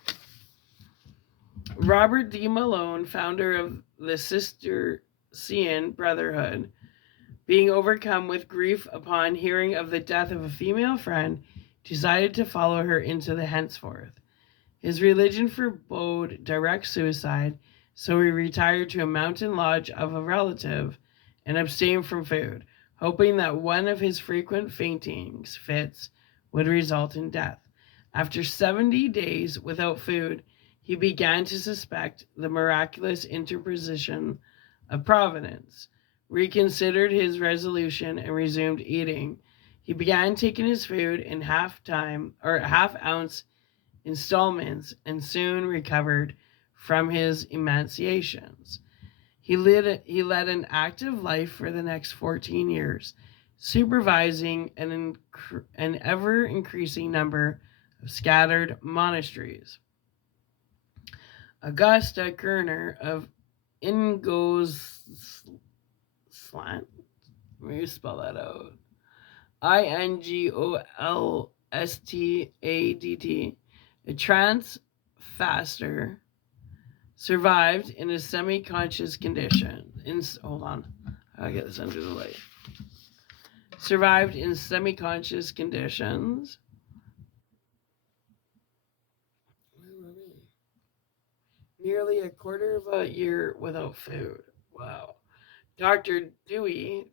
Robert D. Malone, founder of the Cistercian Brotherhood, being overcome with grief upon hearing of the death of a female friend, decided to follow her into the henceforth. His religion forbade direct suicide, so he retired to a mountain lodge of a relative and abstained from food, hoping that one of his frequent faintings fits would result in death. After 70 days without food, he began to suspect the miraculous interposition of Providence, reconsidered his resolution, and resumed eating. He began taking his food in half ounce installments and soon recovered from his emaciations. He led an active life for the next 14 years, supervising an ever increasing number of scattered monasteries. Augusta Kerner of Ingolstadt, let me spell that out, Ingolstadt, a trance faster, survived in a semi-conscious condition. Hold on, I'll get this under the light. Survived in semi-conscious conditions. Nearly a quarter of a year without food. Wow. Dr. Dewey,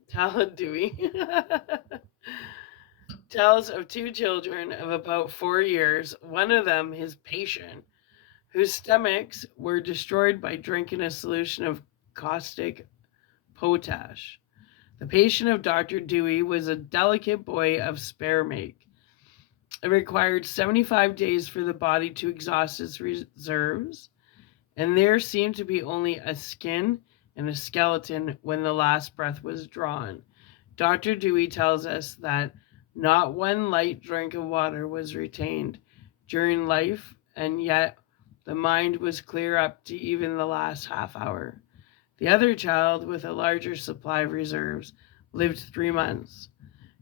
tells of two children of about 4 years, one of them his patient, whose stomachs were destroyed by drinking a solution of caustic potash. The patient of Dr. Dewey was a delicate boy of spare make. It required 75 days for the body to exhaust its reserves, and there seemed to be only a skin and a skeleton when the last breath was drawn. Dr. Dewey tells us that not one light drink of water was retained during life, and yet the mind was clear up to even the last half hour. The other child, with a larger supply of reserves, lived 3 months.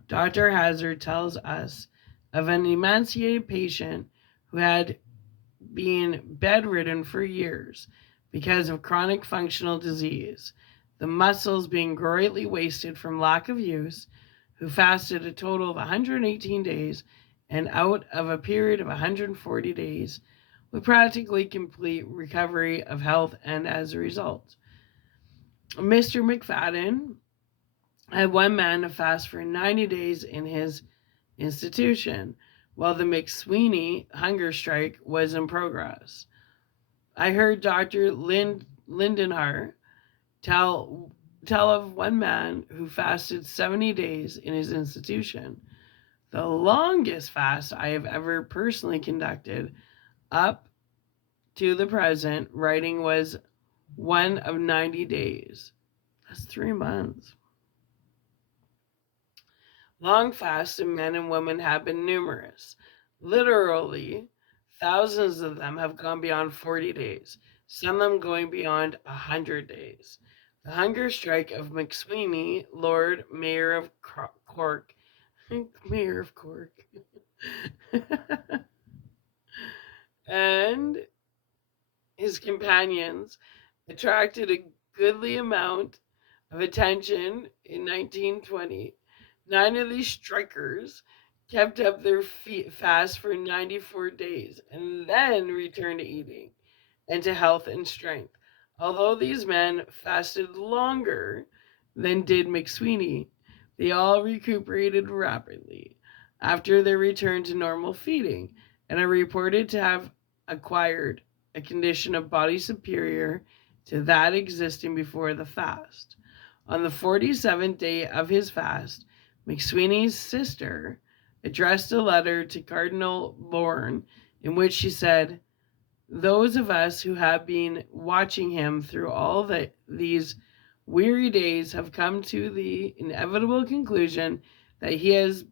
Dr. Hazard tells us of an emaciated patient who had been bedridden for years because of chronic functional disease, the muscles being greatly wasted from lack of use, who fasted a total of 118 days and out of a period of 140 days with practically complete recovery of health, and as a result. Mr. McFadden had one man to fast for 90 days in his institution, while the McSweeney hunger strike was in progress. I heard Dr. Lindenhart tell of one man who fasted 70 days in his institution. The longest fast I have ever personally conducted up to the present writing was one of 90 days. That's 3 months. Long fasts in men and women have been numerous. Literally, thousands of them have gone beyond 40 days. some of them going beyond 100 days. The hunger strike of McSweeney, Lord Mayor of Cork, Mayor of Cork, and his companions attracted a goodly amount of attention in 1920. 9 of these strikers kept up their fast for 94 days and then returned to eating and to health and strength. Although these men fasted longer than did McSweeney, they all recuperated rapidly after their return to normal feeding and are reported to have acquired a condition of body superior to that existing before the fast. On the 47th day of his fast, McSweeney's sister addressed a letter to Cardinal Bourne in which she said, "Those of us who have been watching him through all these weary days have come to the inevitable conclusion that he has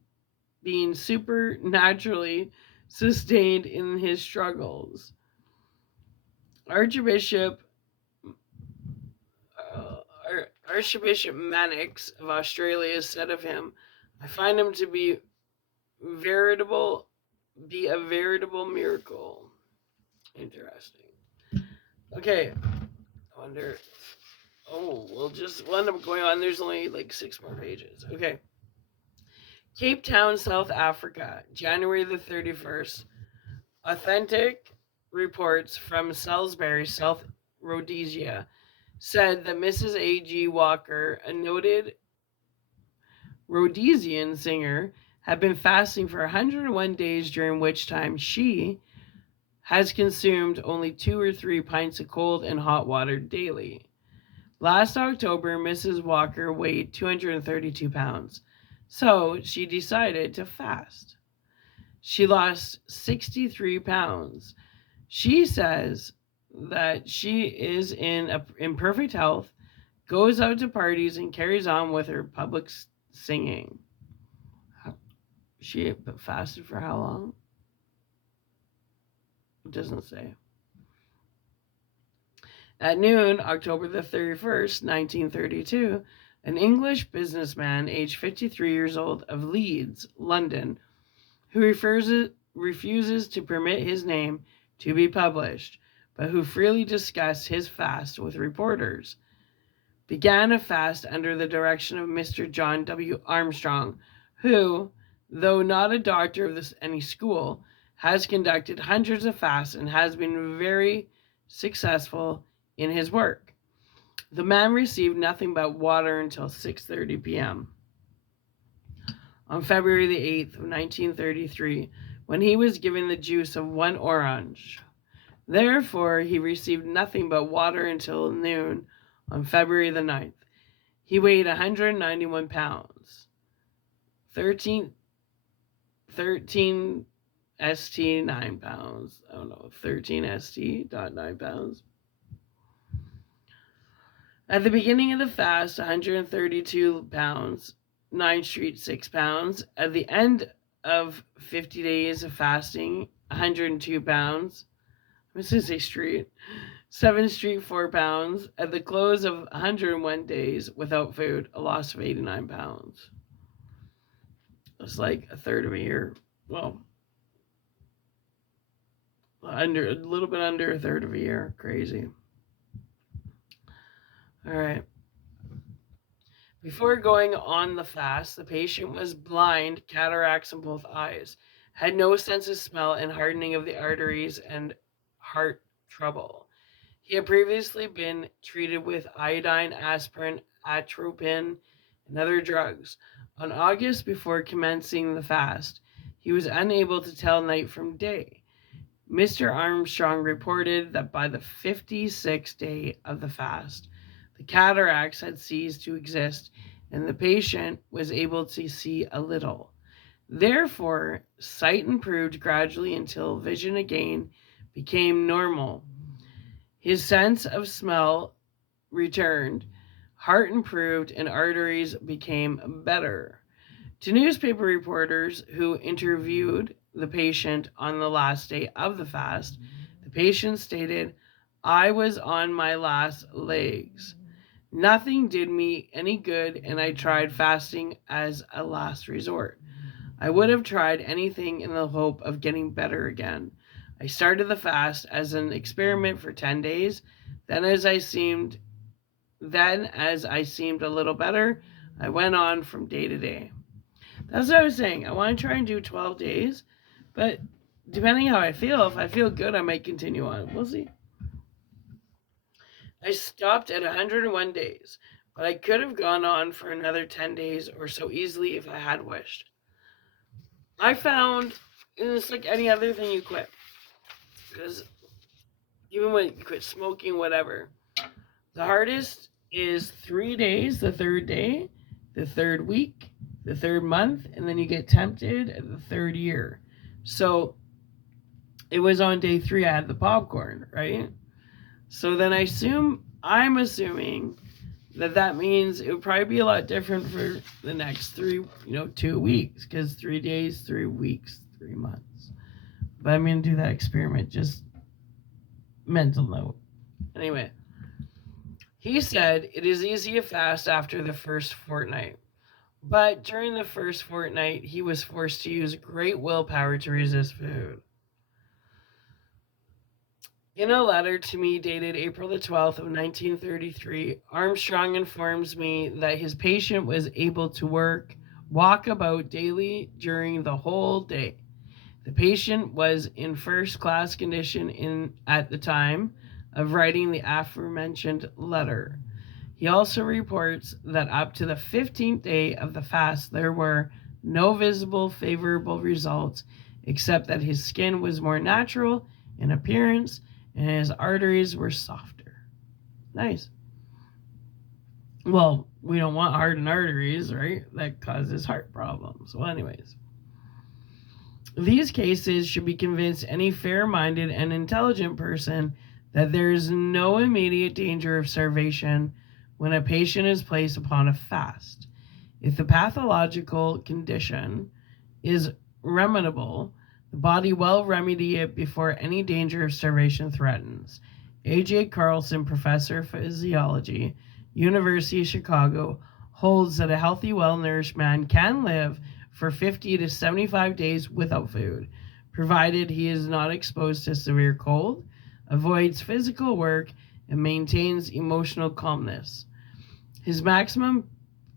been supernaturally sustained in his struggles." Archbishop Mannix of Australia said of him, "I find him to be a veritable miracle." Interesting. Okay, I wonder. Oh, we'll end up going on. There's only like 6 more pages. Okay. Cape Town, South Africa, January the 31st. Authentic reports from Salisbury, South Rhodesia, said that Mrs. A.G. Walker, a noted Rhodesian singer, had been fasting for 101 days, during which time she has consumed only 2 or 3 pints of cold and hot water daily. Last October, Mrs. Walker weighed 232 pounds, so she decided to fast. She lost 63 pounds. She says that she is in perfect health, goes out to parties, and carries on with her public singing. She fasted for how long? It doesn't say. At noon, October the 31st, 1932, an English businessman aged 53 years old of Leeds, London, who refuses to permit his name to be published, but who freely discussed his fast with reporters, began a fast under the direction of Mr. John W. Armstrong, who, though not a doctor of any school, has conducted hundreds of fasts and has been very successful in his work. The man received nothing but water until 6:30 p.m. on February the 8th of 1933, when he was given the juice of 1 orange. Therefore, he received nothing but water until noon on February the 9th. He weighed 191 pounds, 13 ST 9 pounds. I don't know, 13 ST, 9 pounds. At the beginning of the fast, 132 pounds, 9 Street, 6 pounds. At the end of 50 days of fasting, 102 pounds. I'm just going to say Street. 7 Street, 4 pounds. At the close of 101 days without food, a loss of 89 pounds. It's like a third of a year. Well, a little bit under a third of a year. Crazy. All right. Before going on the fast, the patient was blind, cataracts in both eyes, had no sense of smell, and hardening of the arteries and heart trouble. He had previously been treated with iodine, aspirin, atropine, and other drugs. On August, before commencing the fast, he was unable to tell night from day. Mr. Armstrong reported that by the 56th day of the fast, the cataracts had ceased to exist, and the patient was able to see a little. Therefore, sight improved gradually until vision again became normal. His sense of smell returned, heart improved, and arteries became better. To newspaper reporters who interviewed the patient on the last day of the fast, the patient stated, I was on my last legs. Nothing did me any good, and I tried fasting as a last resort. I would have tried anything in the hope of getting better again. I started the fast as an experiment for 10 days. Then as I seemed a little better, I went on from day to day. That's what I was saying. I want to try and do 12 days, but depending how I feel, if I feel good, I might continue on. We'll see. I stopped at 101 days, but I could have gone on for another 10 days or so easily if I had wished. I found it's like any other thing you quit. Because even when you quit smoking, whatever, the hardest is 3 days, the third day, the third week, the third month, and then you get tempted at the third year. So it was on day 3 I had the popcorn, right? So then I'm assuming that means it would probably be a lot different for the next 2 weeks, because 3 days, 3 weeks, 3 months. But I'm going to do that experiment, just mental note. Anyway, he said it is easy to fast after the first fortnight. But during the first fortnight, he was forced to use great willpower to resist food. In a letter to me dated April the 12th of 1933, Armstrong informs me that his patient was able to walk about daily during the whole day. The patient was in first-class condition at the time of writing the aforementioned letter. He also reports that up to the 15th day of the fast, there were no visible favorable results, except that his skin was more natural in appearance and his arteries were softer. Nice. Well, we don't want hardened arteries, right? That causes heart problems. Well, anyways. These cases should be convinced any fair-minded and intelligent person that there is no immediate danger of starvation when a patient is placed upon a fast. If the pathological condition is remediable, the body will remedy it before any danger of starvation threatens. A.J. Carlson, professor of physiology, University of Chicago, holds that a healthy, well-nourished man can live for 50 to 75 days without food, provided he is not exposed to severe cold, avoids physical work, and maintains emotional calmness. His maximum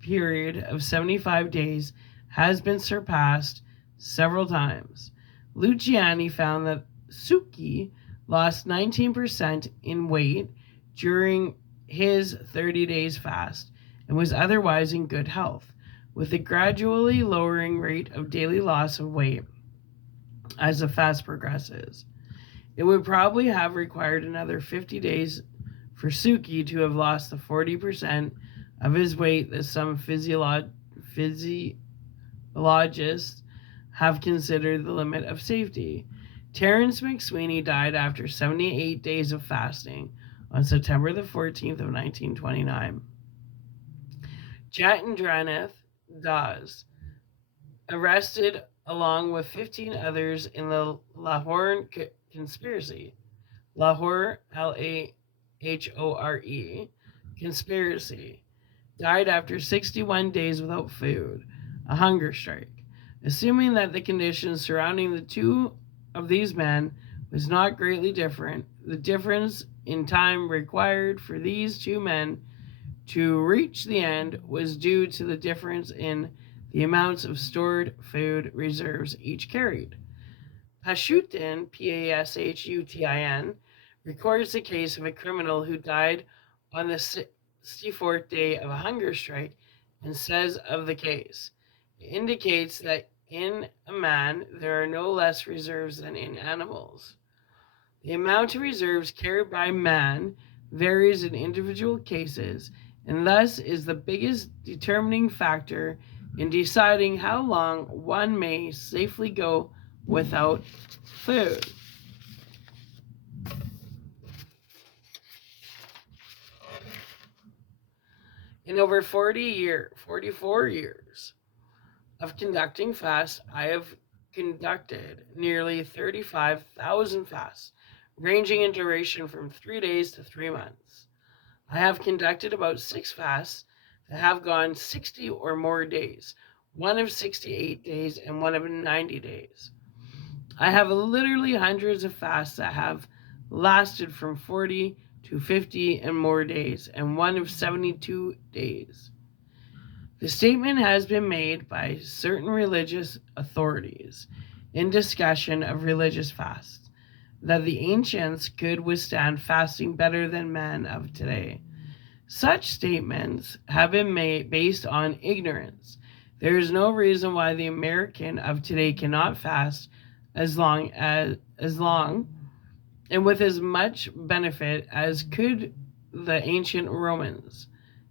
period of 75 days has been surpassed several times. Luciani found that Suki lost 19% in weight during his 30 days fast and was otherwise in good health, with a gradually lowering rate of daily loss of weight as the fast progresses. It would probably have required another 50 days for Suki to have lost the 40% of his weight that some physiologists have considered the limit of safety. Terence McSweeney died after 78 days of fasting on September the 14th of 1929. Jatindranath Das, arrested along with 15 others in the Lahore conspiracy. Lahore, Lahore, conspiracy, died after 61 days without food, a hunger strike. Assuming that the conditions surrounding the two of these men was not greatly different, the difference in time required for these two men to reach the end was due to the difference in the amounts of stored food reserves each carried. Pashutin, Pashutin, records the case of a criminal who died on the 64th day of a hunger strike and says of the case, it indicates that in a man there are no less reserves than in animals. The amount of reserves carried by man varies in individual cases and thus is the biggest determining factor in deciding how long one may safely go without food. In over 44 years of conducting fasts, I have conducted nearly 35,000 fasts, ranging in duration from 3 days to 3 months. I have conducted about 6 fasts that have gone 60 or more days, one of 68 days and one of 90 days. I have literally hundreds of fasts that have lasted from 40 to 50 and more days, and one of 72 days. The statement has been made by certain religious authorities in discussion of religious fasts that the ancients could withstand fasting better than men of today. Such statements have been made based on ignorance. There is no reason why the American of today cannot fast as long and with as much benefit as could the ancient Romans,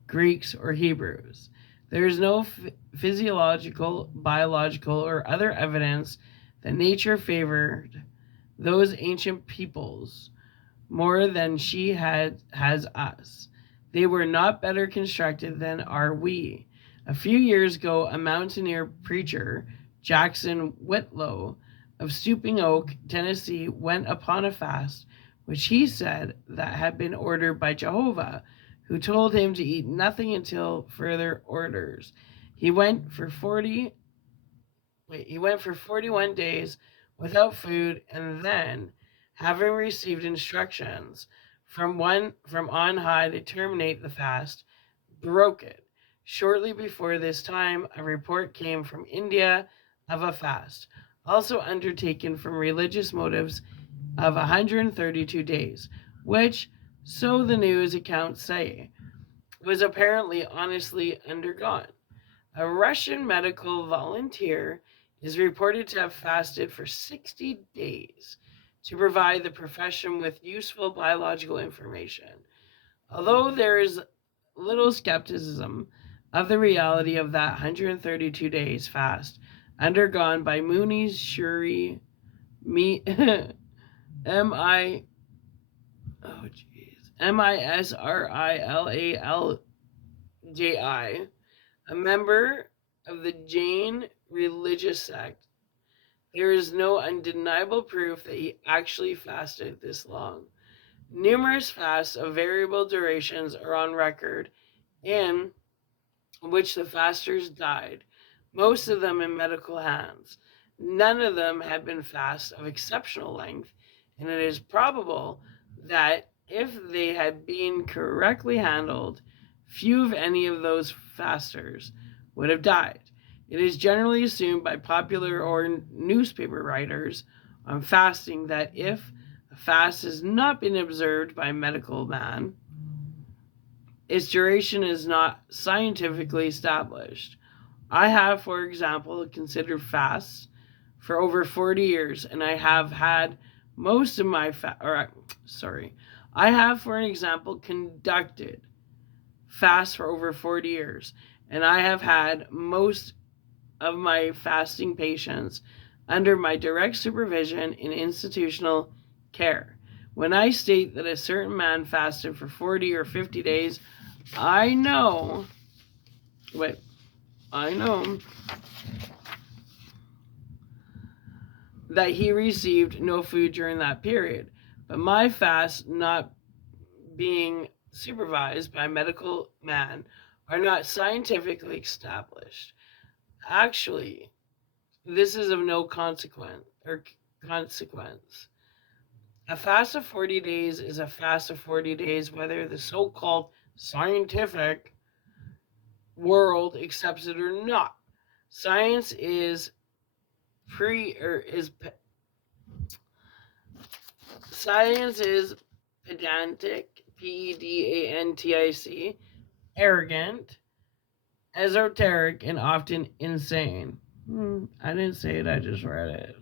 Greeks, or Hebrews. There is no physiological, biological, or other evidence that nature favored those ancient peoples more than she has us. They were not better constructed than are we. A few years ago, a mountaineer preacher, Jackson Whitlow, of Stooping Oak, Tennessee, went upon a fast, which he said that had been ordered by Jehovah, who told him to eat nothing until further orders. He went for 41 days without food, and then, having received instructions from on high to terminate the fast, broke it. Shortly before this time, a report came from India of a fast, also undertaken from religious motives, of 132 days, which, so the news accounts say, was apparently honestly undergone. A Russian medical volunteer is reported to have fasted for 60 days to provide the profession with useful biological information. Although there is little skepticism of the reality of that 132 days fast undergone by Muni's Shuri M-I oh jeez Misralalji, a member of the Jain religious sect. There is no undeniable proof that he actually fasted this long. Numerous fasts of variable durations are on record, in which the fasters died, most of them in medical hands. None of them had been fasts of exceptional length, and it is probable that if they had been correctly handled, few of any of those fasters would have died. It is generally assumed by popular or newspaper writers on fasting that if a fast has not been observed by a medical man, its duration is not scientifically established. I have, for example, considered fasts for over 40 years, and I have had most of my I have, for an example, conducted fasts for over 40 years, and I have had most of my fasting patients under my direct supervision in institutional care. When I state that a certain man fasted for 40 or 50 days, I know that he received no food during that period, but my fast not being supervised by a medical man are not scientifically established. Actually, this is of no consequence. A fast of 40 days is a fast of 40 days, whether the so-called scientific world accepts it or not. Science is pedantic, pedantic, arrogant, esoteric, and often insane. I didn't say it, I just read it.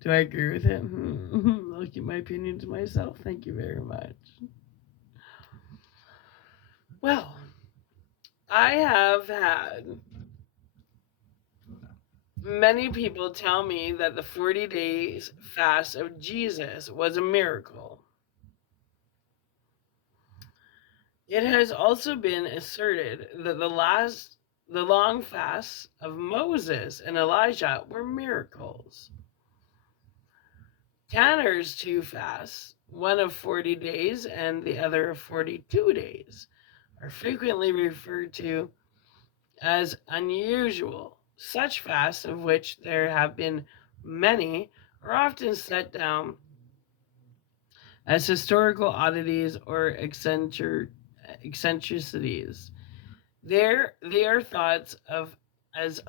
Do I agree with it? I'll keep my opinion to myself. Thank you very much. Well, I have had many people tell me that the 40 days fast of Jesus was a miracle. It has also been asserted that the long fasts of Moses and Elijah were miracles. Tanner's two fasts, one of 40 days and the other of 42 days, are frequently referred to as unusual. Such fasts, of which there have been many, are often set down as historical oddities or eccentricities. They are thoughts of as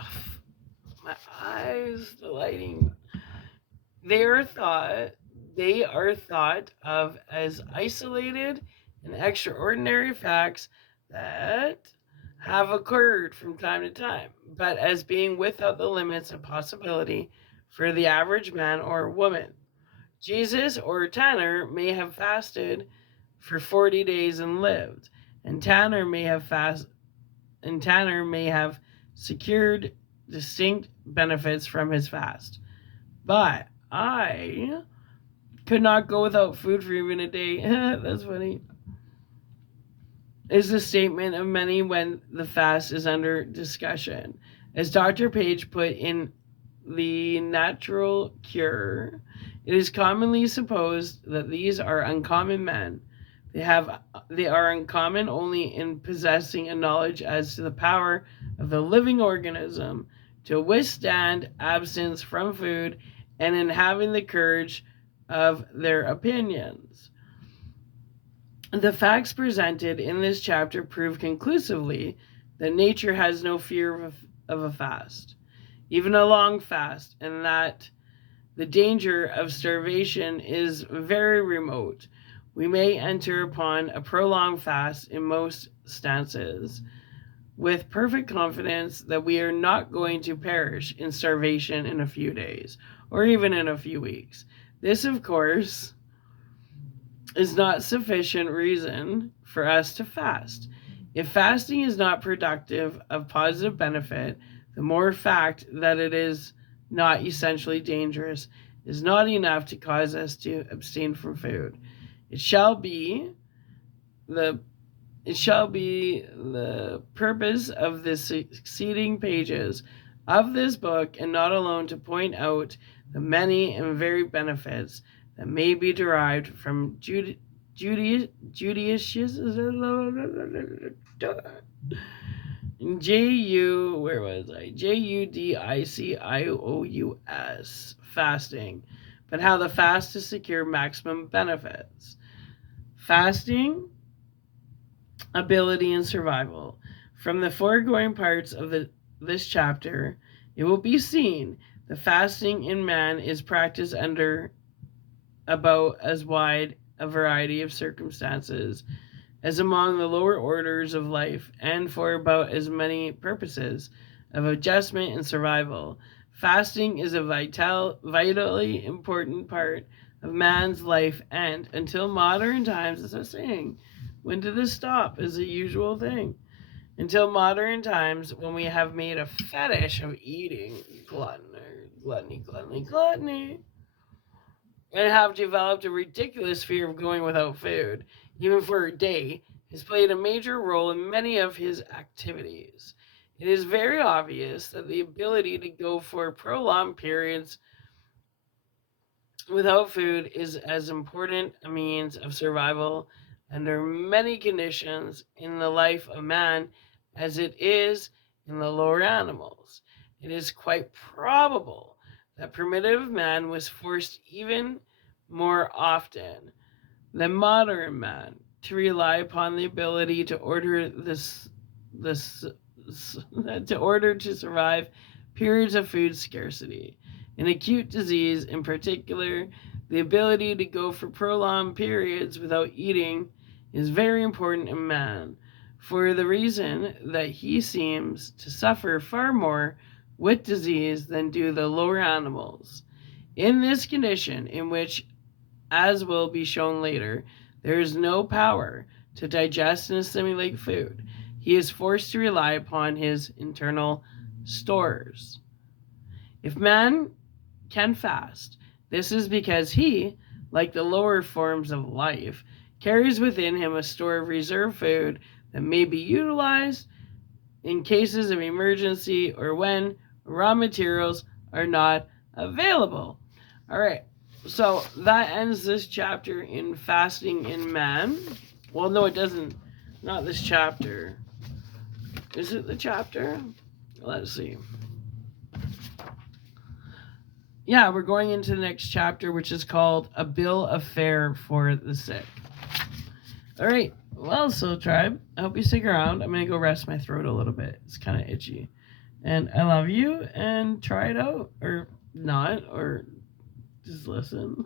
my eyes, the lighting. They are thought of as isolated and extraordinary facts that have occurred from time to time, but as being without the limits of possibility for the average man or woman. Jesus or Tanner may have fasted for 40 days and lived, and Tanner may have secured distinct benefits from his fast. But I could not go without food for even a day. That's funny. Is the statement of many when the fast is under discussion. As Dr. Page put in The Natural Cure, it is commonly supposed that these are uncommon men. They are uncommon only in possessing a knowledge as to the power of the living organism to withstand abstinence from food and in having the courage of their opinions. The facts presented in this chapter prove conclusively that nature has no fear of a fast, even a long fast, and that the danger of starvation is very remote. We may enter upon a prolonged fast in most stances with perfect confidence that we are not going to perish in starvation in a few days or even in a few weeks. This, of course, is not sufficient reason for us to fast. If fasting is not productive of positive benefit, the mere fact that it is not essentially dangerous is not enough to cause us to abstain from food. It shall be the purpose of the succeeding pages of this book, and not alone to point out the many and varied benefits that may be derived from Judaism. Judicious fasting, but how the fast to secure maximum benefits. Fasting, ability, and survival. From the foregoing parts of this chapter, it will be seen the fasting in man is practiced under about as wide a variety of circumstances as among the lower orders of life, and for about as many purposes of adjustment and survival. Fasting is a vitally important part of man's life, and until modern times, as I was saying, when did this stop is a usual thing. Until modern times, when we have made a fetish of eating gluttony, and have developed a ridiculous fear of going without food, even for a day, has played a major role in many of his activities. It is very obvious that the ability to go for prolonged periods without food is as important a means of survival under many conditions in the life of man as it is in the lower animals. It is quite probable that primitive man was forced even more often than modern man to rely upon the ability to order to survive periods of food scarcity. In acute disease, in particular, the ability to go for prolonged periods without eating is very important in man, for the reason that he seems to suffer far more with disease than do the lower animals. In this condition, in which, as will be shown later, there is no power to digest and assimilate food, he is forced to rely upon his internal stores. If man can fast, this is because he, like the lower forms of life, carries within him a store of reserve food that may be utilized in cases of emergency or when raw materials are not available. All right, So that ends this chapter in fasting in man. Well, no, it doesn't. Not this chapter. Is it the chapter? Let's see. Yeah, we're going into the next chapter, which is called A Bill of Fare for the Sick. All right. Well, Soul Tribe, I hope you stick around. I'm going to go rest my throat a little bit. It's kind of itchy. And I love you, and try it out. Or not, or just listen.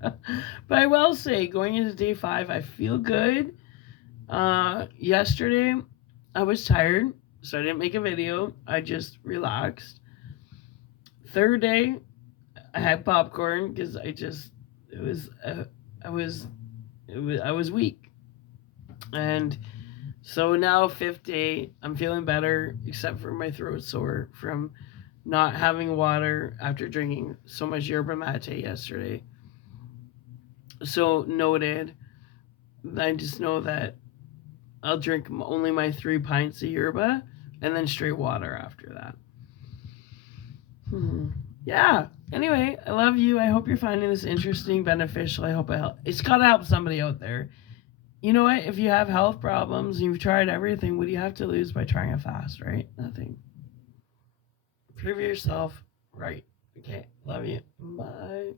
But I will say, going into day 5, I feel good. Yesterday, I was tired, so I didn't make a video. I just relaxed. Third day, I had popcorn because I was weak, and so now 5th day, I'm feeling better, except for my throat sore from not having water after drinking so much yerba mate yesterday. So noted. I just know that I'll drink only my 3 pints of yerba and then straight water after that. Yeah. Anyway, I love you. I hope you're finding this interesting, beneficial. I hope it's got to help somebody out there. You know what? If you have health problems and you've tried everything, what do you have to lose by trying a fast, right? Nothing. Prove yourself right. Okay. Love you. Bye.